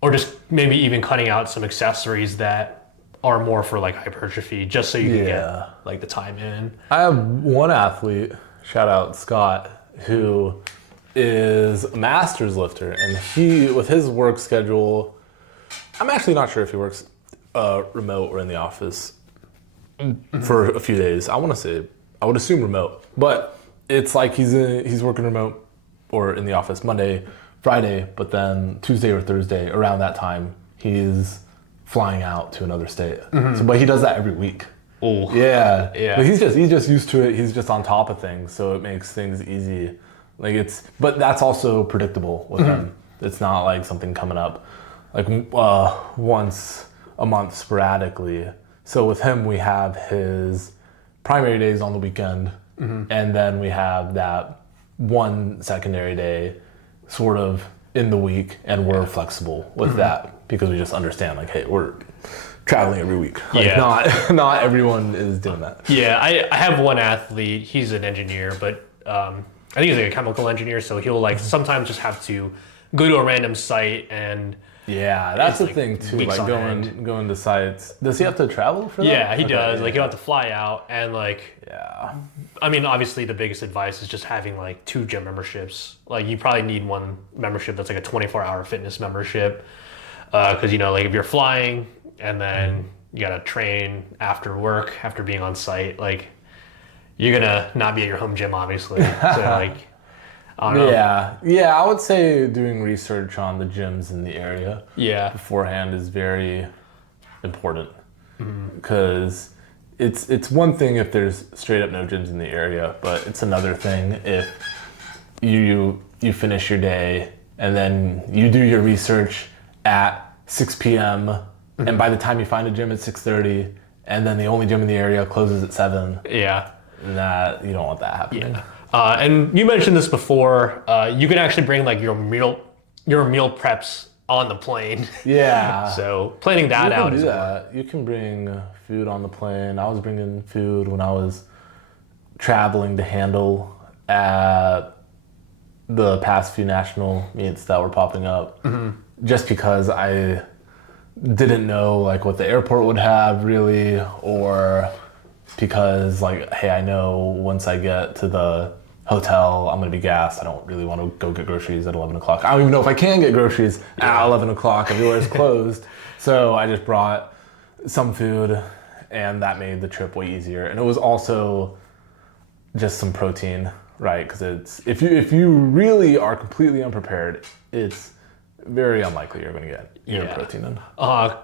or just maybe even cutting out some accessories that are more for like hypertrophy, just so you can get like the time in. I have one athlete, shout out Scott, who is a masters lifter, and he, with his work schedule, I'm actually not sure if he works remote or in the office for a few days. I would assume remote, but it's like he's working remote or in the office Monday, Friday, but then Tuesday or Thursday around that time he's flying out to another state. So, but he does that every week. Oh, yeah. But he's just used to it. He's just on top of things, so it makes things easy. But that's also predictable with him. It's not like something coming up like once a month sporadically. So with him, we have his primary days on the weekend, and then we have that one secondary day sort of in the week, and we're flexible with that because we just understand like, hey, we're traveling every week. Not everyone is doing that. Yeah, I have one athlete, he's an engineer, but I think he's like a chemical engineer, so he'll like sometimes just have to go to a random site and that's the thing too, like going to sites. Does he have to travel for that? Yeah, he does. Like he'll have to fly out, and I mean, obviously the biggest advice is just having like 2 gym memberships. Like you probably need one membership that's like a 24-hour fitness membership, because like if you're flying and then you gotta train after work, after being on site, like you're gonna not be at your home gym, obviously. So like, I don't know. Yeah, I would say doing research on the gyms in the area beforehand is very important, because it's one thing if there's straight up no gyms in the area, but it's another thing if you finish your day and then you do your research at 6 p.m. and by the time you find a gym at 6:30, and then the only gym in the area closes at 7. Yeah. That you don't want that happening. Yeah. And you mentioned this before. You can actually bring like your meal preps on the plane. Yeah. So planning that out is that. You can bring food on the plane. I was bringing food when I was traveling to handle at the past few national meets that were popping up, just because I didn't know like what the airport would have really, or because like, hey, I know once I get to the hotel, I'm gonna be gassed. I don't really want to go get groceries at 11 o'clock. I don't even know if I can get groceries at 11 o'clock. Everywhere's closed. So I just brought some food, and that made the trip way easier. And it was also just some protein, right? Because it's if you really are completely unprepared, it's very unlikely you're gonna get your protein in. I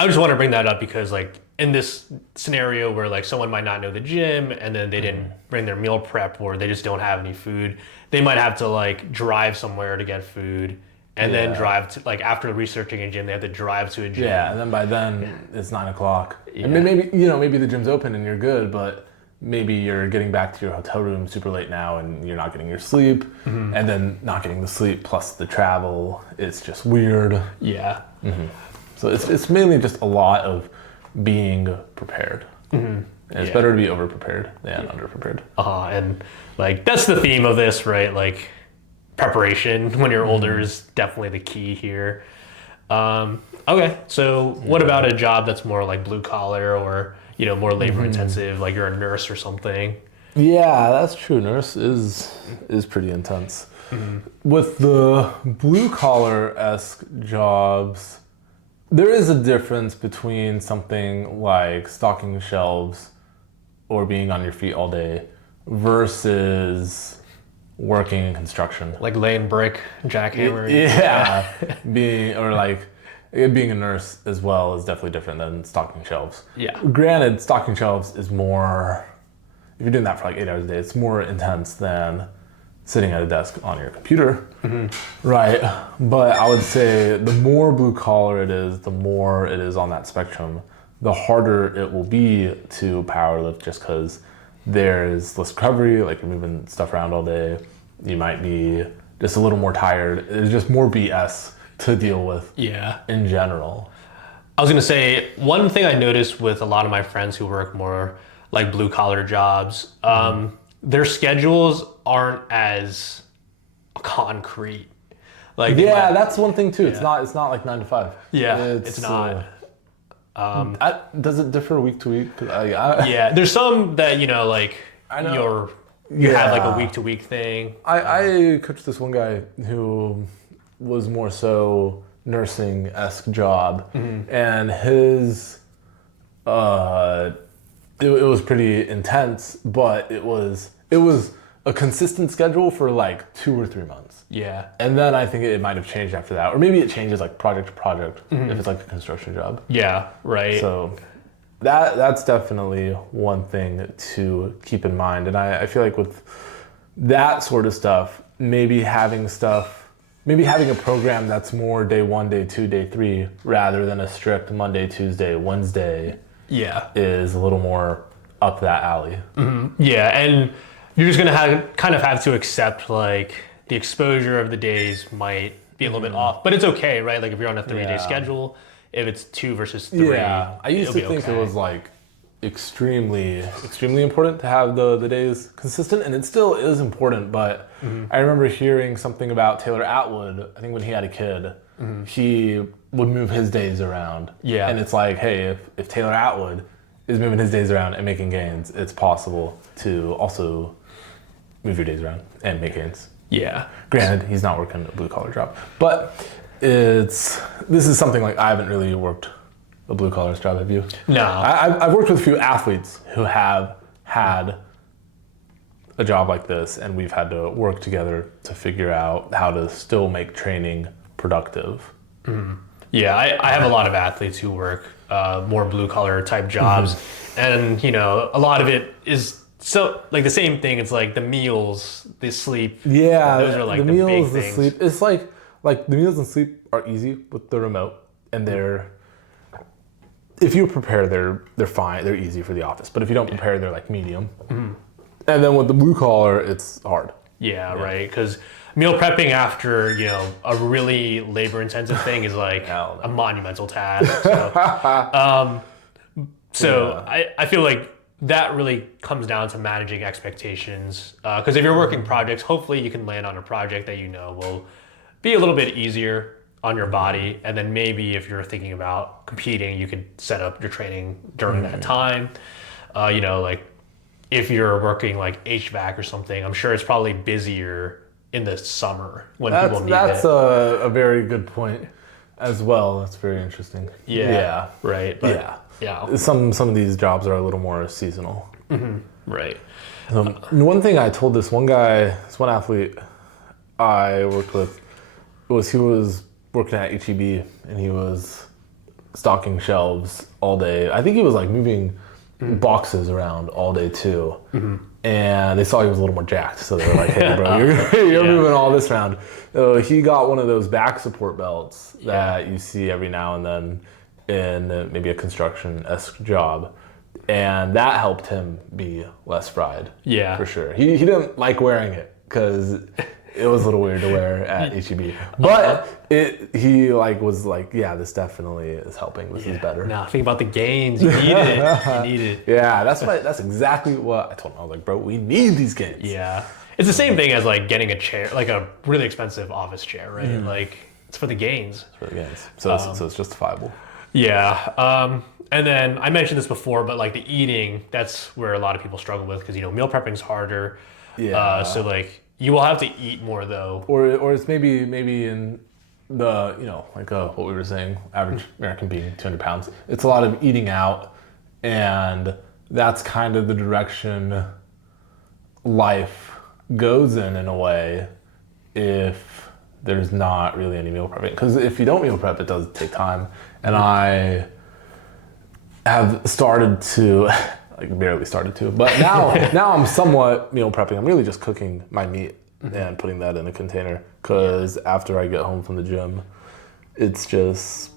just want to bring that up because like in this scenario where like someone might not know the gym and then they didn't bring their meal prep or they just don't have any food, they might have to like drive somewhere to get food and then drive to like after researching a gym, they have to drive to a gym. Yeah, and then by then it's 9 o'clock. Yeah. And maybe, you know, maybe the gym's open and you're good, but maybe you're getting back to your hotel room super late now and you're not getting your sleep, and then not getting the sleep plus the travel. It's just weird. Yeah. So it's mainly just a lot of being prepared. And it's better to be over-prepared than under-prepared. And like that's the theme of this, right? Like preparation when you're older is definitely the key here. Okay, so what about a job that's more like blue collar or, you know, more labor intensive, like you're a nurse or something? Yeah, that's true. Nurse is pretty intense. With the blue collar-esque jobs, there is a difference between something like stocking shelves or being on your feet all day versus working in construction. Like laying brick, jackhammering. Yeah. being a nurse as well is definitely different than stocking shelves. Yeah. Granted, stocking shelves is more, if you're doing that for like 8 hours a day, it's more intense than sitting at a desk on your computer. Right. But I would say the more blue collar it is, the more it is on that spectrum, the harder it will be to powerlift just because there's less recovery, like you're moving stuff around all day. You might be just a little more tired. There's just more BS to deal with in general. I was gonna say, one thing I noticed with a lot of my friends who work more like blue collar jobs, their schedules aren't as concrete. Like that's one thing too. It's not like 9 to 5. Yeah, it's not. Does it differ week to week? Yeah, there's some that, you know, like you have like a week to week thing. I coached this one guy who was more so nursing-esque job, and his it was pretty intense, but it was a consistent schedule for like 2 or 3 months. Yeah. And then I think it might have changed after that. Or maybe it changes like project to project if it's like a construction job. Yeah, right. So that's definitely one thing to keep in mind. And I feel like with that sort of stuff, maybe having a program that's more day 1, day 2, day 3, rather than a strict Monday, Tuesday, Wednesday is a little more up that alley. Yeah, and you're just gonna kind of have to accept like the exposure of the days might be a little bit off, but it's okay, right? Like if you're on a 3-day schedule, if it's 2 versus 3, I used to think it was like extremely important to have the days consistent, and it still is important, but I remember hearing something about Taylor Atwood. I think when he had a kid, he would move his days around. Yeah. And it's like, hey, if Taylor Atwood is moving his days around and making gains, it's possible to also move your days around and make gains. Yeah. Granted, he's not working a blue collar job, but this is something like I haven't really worked a blue collar job. Have you? No. I've worked with a few athletes who have had a job like this, and we've had to work together to figure out how to still make training productive. Yeah, I have a lot of athletes who work more blue collar type jobs, and you know, a lot of it is so like the same thing. It's like the meals, the sleep. Yeah, those are like the meals, meals, big the things. sleep. It's like the meals and sleep are easy with the remote, and if you prepare, they're fine. They're easy for the office. But if you don't prepare, they're like medium. And then with the blue collar, it's hard. Yeah, right. Because meal prepping after, you know, a really labor intensive thing is like a monumental task. So, I feel like that really comes down to managing expectations. Because if you're working projects, hopefully you can land on a project that you know will be a little bit easier on your body. And then maybe if you're thinking about competing, you could set up your training during that time. You know, like if you're working like HVAC or something, I'm sure it's probably busier in the summer when people need it. That's a very good point as well. That's very interesting. Yeah. Right. But yeah. Some of these jobs are a little more seasonal. Right. One thing I told this one athlete I worked with was he was working at HEB, and he was stocking shelves all day. I think he was like moving boxes around all day too. And they saw he was a little more jacked, so they were like, "Hey, bro, you're moving all this around." He got one of those back support belts that you see every now and then in maybe a construction-esque job, and that helped him be less fried. Yeah, for sure. He didn't like wearing it because it was a little weird to wear at HEB, but he was like, yeah, this definitely is helping. This is better. No, think about the gains. You need it. You need it. Yeah, that's exactly what I told him. I was like, bro, we need these gains. Yeah, it's the same thing as like getting a chair, like a really expensive office chair, right? Like it's for the gains. It's for the gains. So it's justifiable. Yeah. And then I mentioned this before, but like the eating, that's where a lot of people struggle with because meal prepping's harder. Yeah. So like you will have to eat more though. Or it's maybe in the what we were saying, average American being 200 pounds. It's a lot of eating out, and that's kind of the direction life goes in a way if there's not really any meal prepping. Because if you don't meal prep, it does take time. And I have started to, barely started to, but now I'm somewhat meal prepping. I'm really just cooking my meat and putting that in a container. Because after I get home from the gym, it's just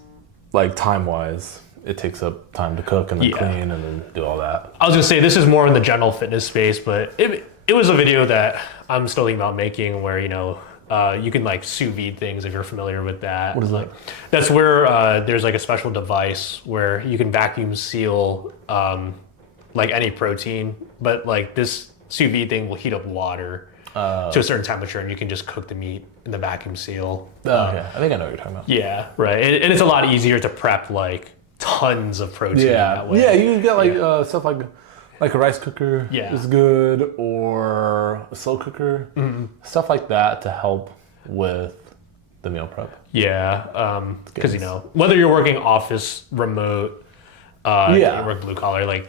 time-wise, it takes up time to cook and then clean and then do all that. I was gonna say this is more in the general fitness space, but it was a video that I'm still thinking about making where you can sous vide things if you're familiar with that. What is that? That's where there's a special device where you can vacuum seal any protein, but this sous vide thing will heat up water to a certain temperature, and you can just cook the meat in the vacuum seal. Okay, I think I know what you're talking about. Yeah, right. And it's a lot easier to prep tons of protein that way. Yeah, you can get stuff like a rice cooker is good, or a slow cooker, stuff like that to help with the meal prep. Yeah, because whether you're working office, remote, you work blue collar,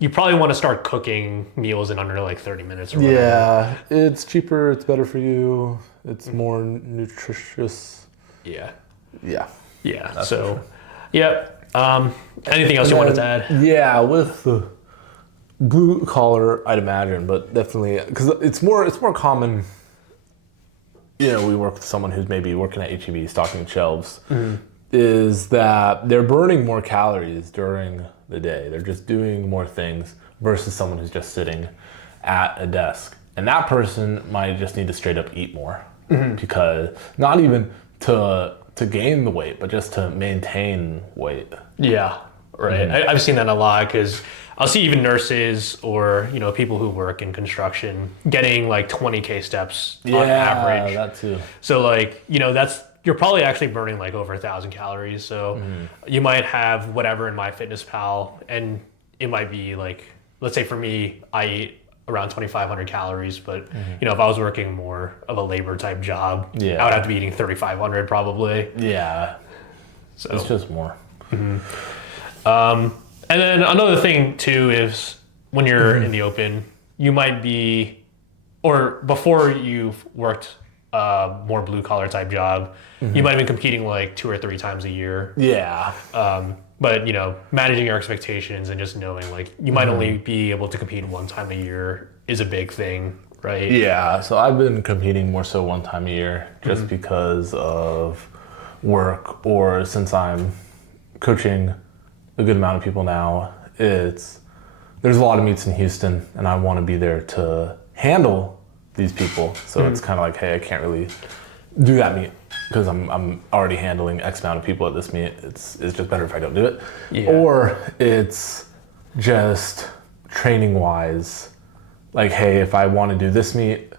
you probably want to start cooking meals in under 30 minutes or whatever. Yeah, it's cheaper, it's better for you, it's more nutritious. Yeah. Yeah. Yeah. So, anything else you wanted to add? Yeah, with the blue collar, I'd imagine, but definitely because it's more common. We work with someone who's maybe working at HEB, stocking shelves. Is that they're burning more calories during the day. They're just doing more things versus someone who's just sitting at a desk. And that person might just need to straight up eat more because not even to gain the weight, but just to maintain weight. Yeah, right. I've seen that a lot because I'll see even nurses or people who work in construction getting 20K steps on average. Yeah, that too. So you're probably actually burning over 1,000 calories. So you might have whatever in MyFitnessPal, and it might be let's say for me, I eat around 2,500 calories, but if I was working more of a labor type job, I would have to be eating 3,500 probably. Yeah. So it's just more. And then another thing too is when you're in the open, you might be, or before you've worked more blue collar type job, you might have been competing 2 or 3 times a year. Yeah. But managing your expectations and just knowing you might only be able to compete 1 time a year is a big thing, right? Yeah. So I've been competing more so 1 time a year just because of work, or since I'm coaching a good amount of people now, there's a lot of meets in Houston, and I want to be there to handle these people. So it's kind of hey, I can't really do that meet because I'm already handling X amount of people at this meet. It's just better if I don't do it. Yeah. Or it's just training wise, hey, if I want to do this meet,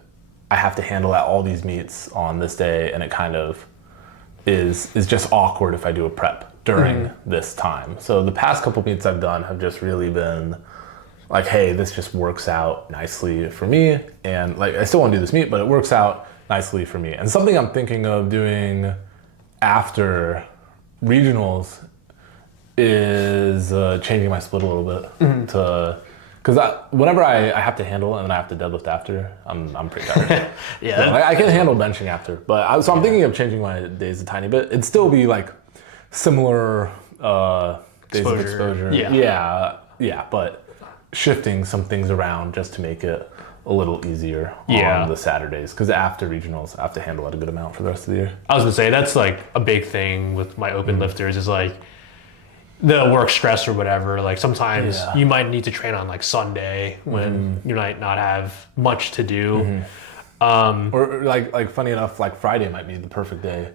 I have to handle all these meets on this day, and it kind of is just awkward if I do a prep during this time. So the past couple meets I've done have just really been hey, this just works out nicely for me, and I still want to do this meet, but it works out nicely for me. And something I'm thinking of doing after regionals is changing my split a little bit to, because whenever I have to handle and then I have to deadlift after, I'm pretty tired. Yeah, so I can handle benching after, but I'm thinking of changing my days a tiny bit. It'd still be similar days of exposure. Yeah, but shifting some things around just to make it a little easier on the Saturdays, because after regionals I have to handle it a good amount for the rest of the year. I was gonna say that's like a big thing with my open lifters is like the work stress or whatever. Like sometimes you might need to train on like Sunday when you might not have much to do. Or like funny enough, like Friday might be the perfect day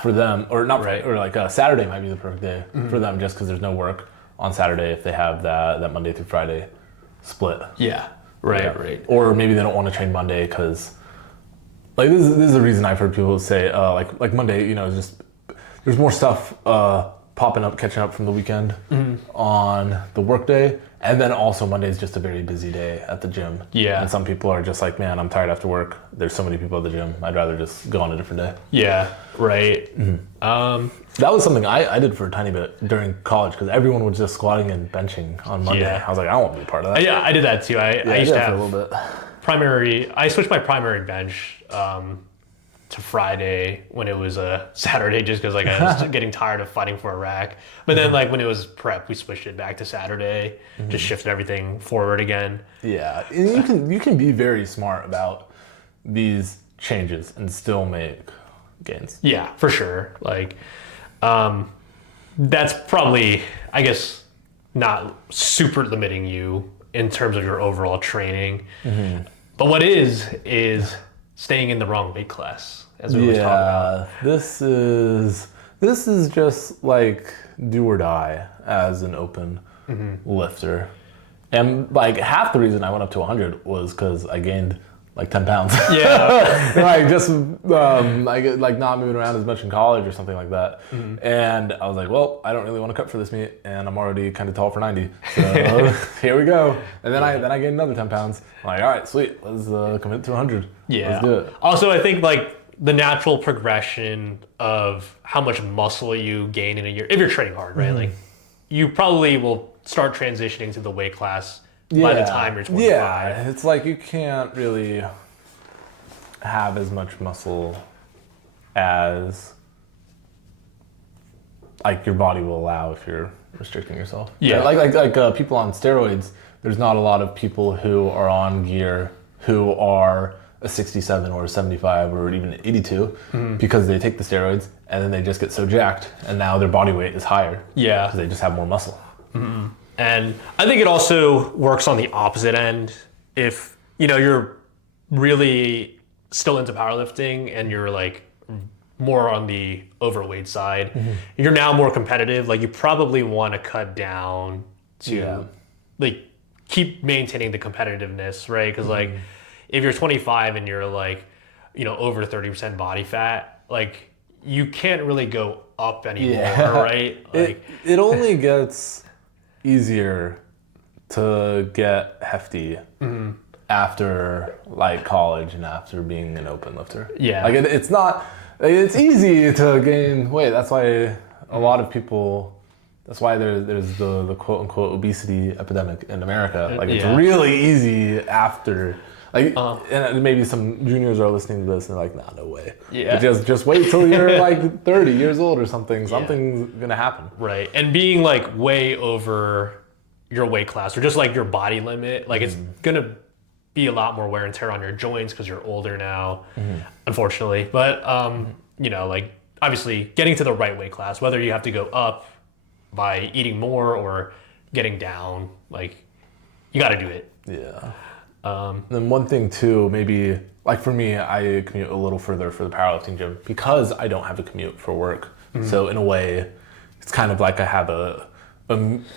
for them, or not right, or like Saturday might be the perfect day for them just because there's no work on Saturday if they have that Monday through Friday split. Right. Or maybe they don't want to train Monday because, like, this is the reason I've heard people say, like Monday, you know, is just there's more stuff popping up, catching up from the weekend on the work day, and then also Monday is just a very busy day at the gym. Yeah. And some people are just like, man, I'm tired after work. There's so many people at the gym. I'd rather just go on a different day. Yeah. Right. That was something I did for a tiny bit during college because everyone was just squatting and benching on Monday. I was like, I don't want to be a part of that. Yeah, I did that too. I used to have a little bit. I switched my primary bench to Friday when it was a Saturday just because like I was getting tired of fighting for a rack. But then like when it was prep, we switched it back to Saturday, just shifted everything forward again. Yeah, and you can be very smart about these changes and still make gains. Yeah, for sure. Like that's probably, I guess, not super limiting you in terms of your overall training. But what is staying in the wrong weight class, as we always talk about. This is just like do or die as an open lifter. And like half the reason I went up to 100 was because I gained like 10 pounds. Yeah. Like just I get like not moving around as much in college or something like that. And I was like, well, I don't really want to cut for this meet, and I'm already kind of tall for 90. So here we go. And then I gained another 10 pounds. I'm like, all right, sweet. Let's commit to 100. Yeah. Let's do it. Also, I think like the natural progression of how much muscle you gain in a year, if you're training hard, right? Like you probably will start transitioning to the weight class by the time you're 25. Yeah, it's like you can't really have as much muscle as like your body will allow if you're restricting yourself. Yeah. Like people on steroids, there's not a lot of people who are on gear who are a 67 or a 75 or even an 82 because they take the steroids and then they just get so jacked and now their body weight is higher. Yeah. Because they just have more muscle. And I think it also works on the opposite end. If, you know, you're really still into powerlifting and you're like more on the overweight side, you're now more competitive. Like you probably want to cut down to like keep maintaining the competitiveness, right? Because like if you're 25 and you're like, you know, over 30% body fat, like you can't really go up anymore, right? Like it only gets easier to get hefty after like college and after being an open lifter. Yeah. Like it's not, it's easy to gain weight. That's why a lot of people, that's why there's the quote unquote obesity epidemic in America. Like it's really easy after, like, and maybe some juniors are listening to this and they're like, nah, no way. Yeah. But just wait till you're like 30 years old or something. Something's gonna happen. Right. And being like way over your weight class or just like your body limit, like it's gonna be a lot more wear and tear on your joints because you're older now, unfortunately. But you know, like obviously getting to the right weight class, whether you have to go up by eating more or getting down, like you got to do it. Yeah. Then one thing too, maybe like for me, I commute a little further for the powerlifting gym because I don't have a commute for work. So in a way, it's kind of like I have a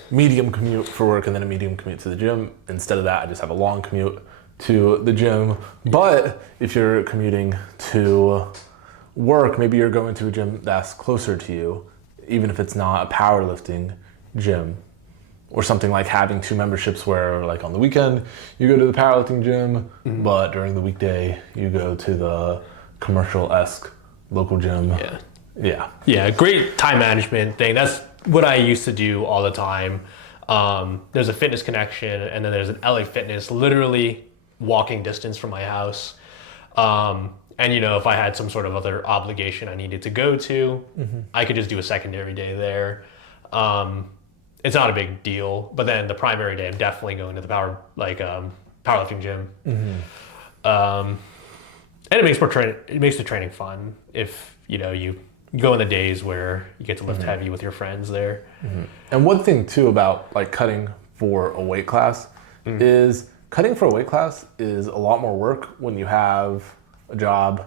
medium commute for work and then a medium commute to the gym. Instead of that, I just have a long commute to the gym. But if you're commuting to work, maybe you're going to a gym that's closer to you, even if it's not a powerlifting gym. Or something like having two memberships where like on the weekend you go to the powerlifting gym, but during the weekday you go to the commercial-esque local gym. Yeah, great time management thing. That's what I used to do all the time. There's a Fitness Connection and then there's an LA Fitness, literally walking distance from my house. And you know, if I had some sort of other obligation I needed to go to, I could just do a secondary day there. it's not a big deal. But then the primary day, I'm definitely going to the powerlifting gym. And it makes the training fun if you go in the days where you get to lift heavy with your friends there. And one thing too about like cutting for a weight class is cutting for a weight class is a lot more work when you have a job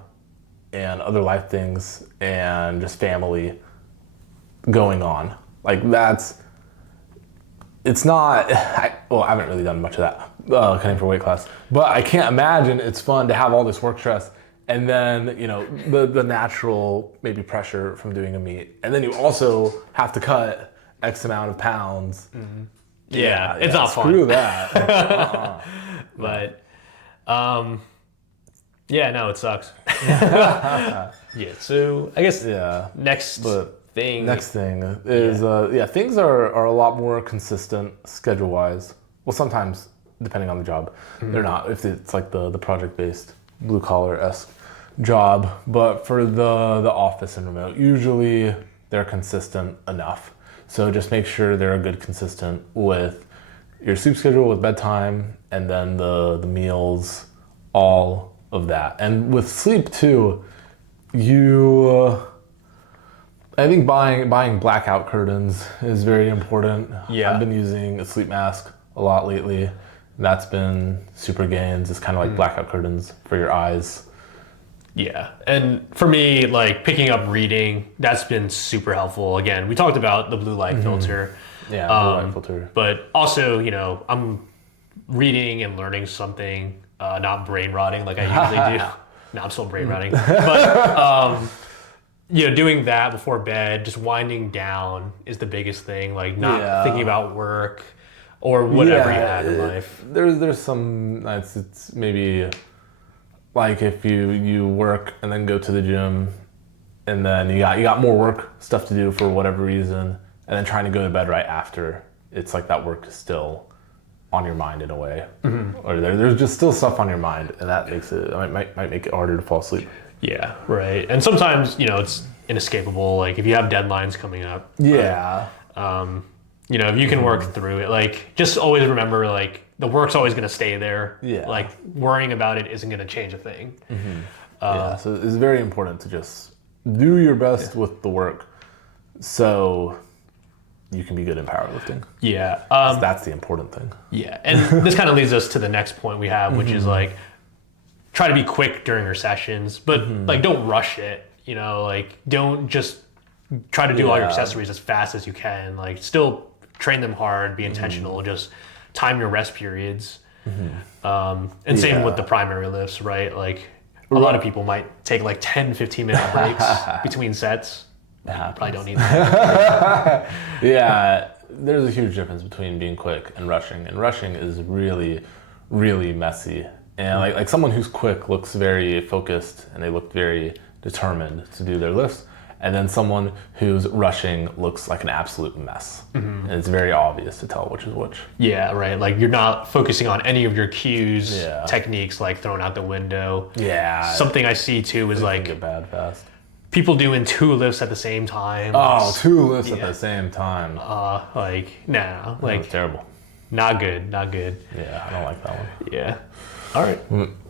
and other life things and just family going on. Like it's not, I haven't really done much of that, cutting for weight class, but I can't imagine it's fun to have all this work stress and then, the natural maybe pressure from doing a meet. And then you also have to cut X amount of pounds. Yeah, it's not fun. Screw that. But, yeah, no, it sucks. Yeah, so I guess next thing is, things are a lot more consistent schedule-wise. Well, sometimes, depending on the job, they're not. If it's like the project-based, blue-collar-esque job. But for the office and remote, usually they're consistent enough. So just make sure they're a good consistent with your sleep schedule, with bedtime, and then the meals, all of that. And with sleep too, I think buying blackout curtains is very important. Yeah. I've been using a sleep mask a lot lately. That's been super gains. It's kind of like blackout curtains for your eyes. Yeah, and for me, like picking up reading, that's been super helpful. Again, we talked about the blue light filter. Yeah, blue light filter. But also, I'm reading and learning something, not brain rotting like I usually do. No, I'm still brain rotting. But, doing that before bed, just winding down is the biggest thing. Like not thinking about work or whatever you have in life. There's some nights it's maybe like if you work and then go to the gym and then you got more work stuff to do for whatever reason, and then trying to go to bed right after, it's like that work is still on your mind in a way, or there's just still stuff on your mind, and that makes it might make it harder to fall asleep. Yeah, right. And sometimes it's inescapable. Like if you have deadlines coming up. Yeah. If you can work through it, like just always remember, like the work's always going to stay there. Yeah. Like worrying about it isn't going to change a thing. So it's very important to just do your best with the work, so you can be good in powerlifting. Yeah. That's the important thing. Yeah. And this kind of leads us to the next point we have, which is like try to be quick during your sessions, but like don't rush it. Like don't just try to do all your accessories as fast as you can. Like still train them hard, be intentional, just time your rest periods. And same with the primary lifts, right? Like a lot of people might take like 10, 15 minute breaks between sets. You probably don't need that. Yeah, there's a huge difference between being quick and rushing. And rushing is really, really messy. And like someone who's quick looks very focused and they look very determined to do their lifts. And then someone who's rushing looks like an absolute mess. And it's very obvious to tell which is which. Yeah, right. Like you're not focusing on any of your cues, techniques like thrown out the window. Yeah. Something I see too is like get bad fast. People doing 2 lifts at the same time. Oh, 2 lifts at the same time. That's terrible. Not good. Yeah, I don't like that one. Yeah. All right.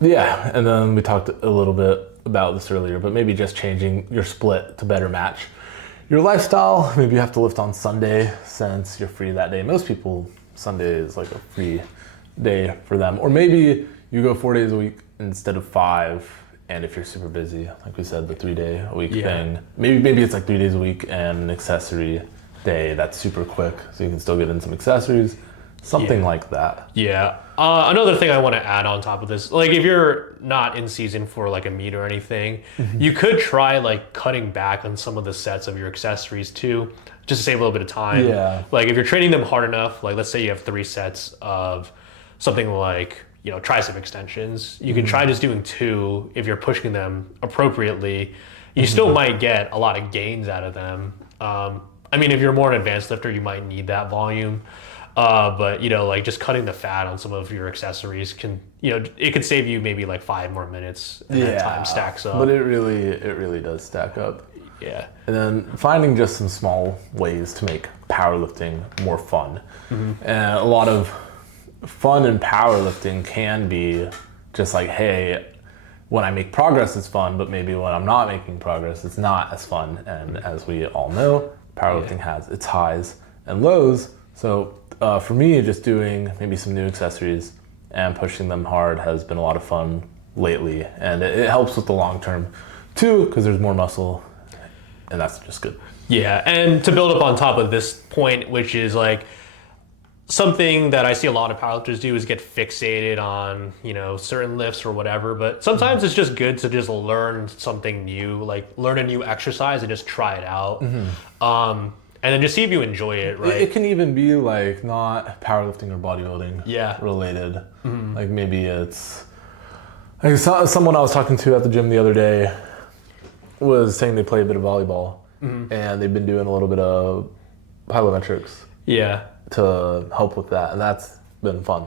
Yeah, and then we talked a little bit about this earlier, but maybe just changing your split to better match your lifestyle. Maybe you have to lift on Sunday since you're free that day. Most people, Sunday is like a free day for them. Or maybe you go 4 days a week instead of 5. And if you're super busy, like we said, the 3-day-a-week thing, maybe it's like 3 days a week and an accessory day that's super quick, so you can still get in some accessories, something like that. Yeah. Another thing I want to add on top of this, like if you're not in season for like a meet or anything, you could try like cutting back on some of the sets of your accessories too, just to save a little bit of time. Yeah. Like if you're training them hard enough, like let's say you have 3 sets of something like tricep extensions. You can try just doing 2 if you're pushing them appropriately. You still might get a lot of gains out of them. I mean, if you're more an advanced lifter, you might need that volume. But like just cutting the fat on some of your accessories can, it could save you maybe like 5 more minutes, and that time stacks up. But it really does stack up. Yeah. And then finding just some small ways to make powerlifting more fun. And a lot of fun in powerlifting can be just like, hey, when I make progress, it's fun, but maybe when I'm not making progress, it's not as fun. And as we all know, powerlifting has its highs and lows. So for me, just doing maybe some new accessories and pushing them hard has been a lot of fun lately. And it helps with the long term too, because there's more muscle, and that's just good. Yeah, and to build up on top of this point, which is like something that I see a lot of powerlifters do is get fixated on, you know, certain lifts or whatever, but sometimes it's just good to just learn something new, like learn a new exercise and just try it out. And then just see if you enjoy it, right? It can even be like not powerlifting or bodybuilding related. Like maybe it's like someone I was talking to at the gym the other day was saying they play a bit of volleyball and they've been doing a little bit of plyometrics to help with that, and that's been fun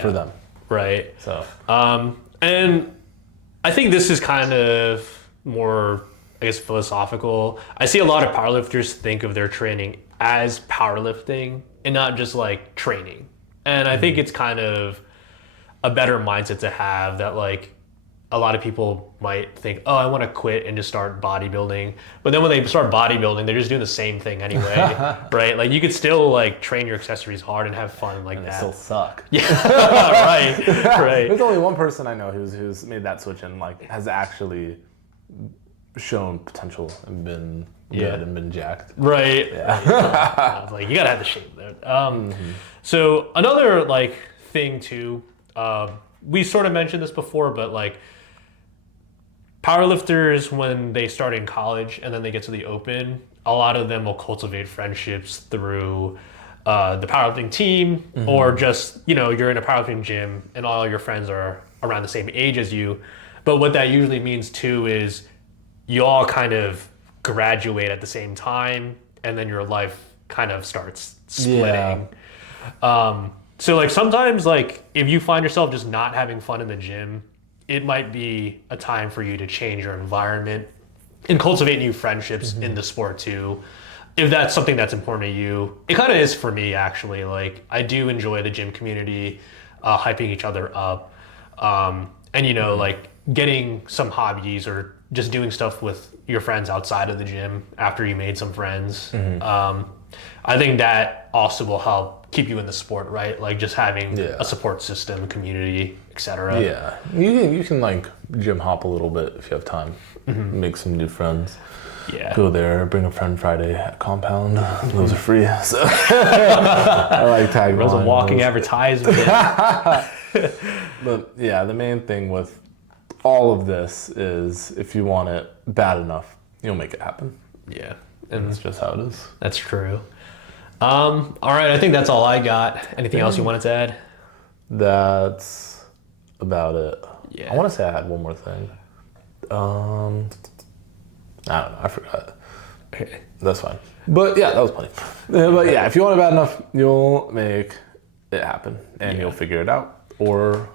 for them. Right. So and I think this is kind of more, I guess, philosophical. I see a lot of powerlifters think of their training as powerlifting and not just like training. And I think it's kind of a better mindset to have, that like a lot of people might think, oh, I want to quit and just start bodybuilding. But then when they start bodybuilding, they're just doing the same thing anyway, right? Like you could still like train your accessories hard and have fun like that. They still suck. Yeah, right. There's only one person I know who's made that switch and like has actually shown potential and been good and been jacked. Right. I was like, you gotta have the shape there. So another like thing too, we sort of mentioned this before, but like powerlifters, when they start in college and then they get to the open, a lot of them will cultivate friendships through the powerlifting team, or just, you know, you're in a powerlifting gym and all your friends are around the same age as you. But what that usually means too is you all kind of graduate at the same time, and then your life kind of starts splitting. So like sometimes like if you find yourself just not having fun in the gym, it might be a time for you to change your environment and cultivate new friendships in the sport too. If that's something that's important to you, it kind of is for me actually. Like I do enjoy the gym community, hyping each other up, and you know, like getting some hobbies or just doing stuff with your friends outside of the gym after you made some friends. I think that also will help keep you in the sport, right? Like just having a support system, community, etc. Yeah, you can like gym hop a little bit if you have time. Make some new friends. Yeah. Go there, bring a friend Friday at Compound. Those are free. So I like tagging. Those are walking advertisement. But yeah, the main thing with all of this is if you want it bad enough, you'll make it happen. Yeah. And that's just how it is. That's true. All right, I think that's all I got. Anything else you wanted to add? That's about it. Yeah. I want to say I had one more thing. I don't know. I forgot. Okay. That's fine. But yeah, that was plenty. But yeah, if you want it bad enough, you'll make it happen, and you'll figure it out, or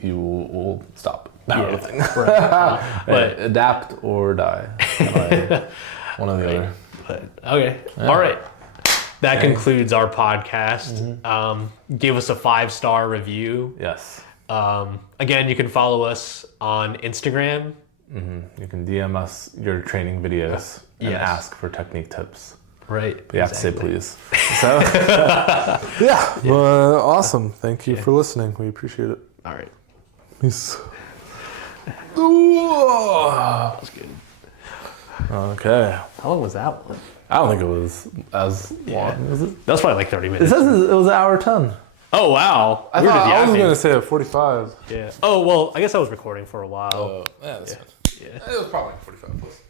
you will stop powerlifting. But adapt or die. One or the other. But okay. Yeah. All right. That concludes our podcast. Give us a 5-star review. Yes. Again, you can follow us on Instagram. You can DM us your training videos and ask for technique tips. Right. But you have to say please. So, yeah. Well, awesome. Thank you for listening. We appreciate it. All right. Peace. That was good. Okay. How long was that one? I don't think it was as long. Was it? That was probably like 30 minutes. It says it was an hour 10. Oh, wow. I was going to say a 45. Yeah. Oh, well, I guess I was recording for a while. Yeah, that's fine. Yeah. It was probably like 45 plus.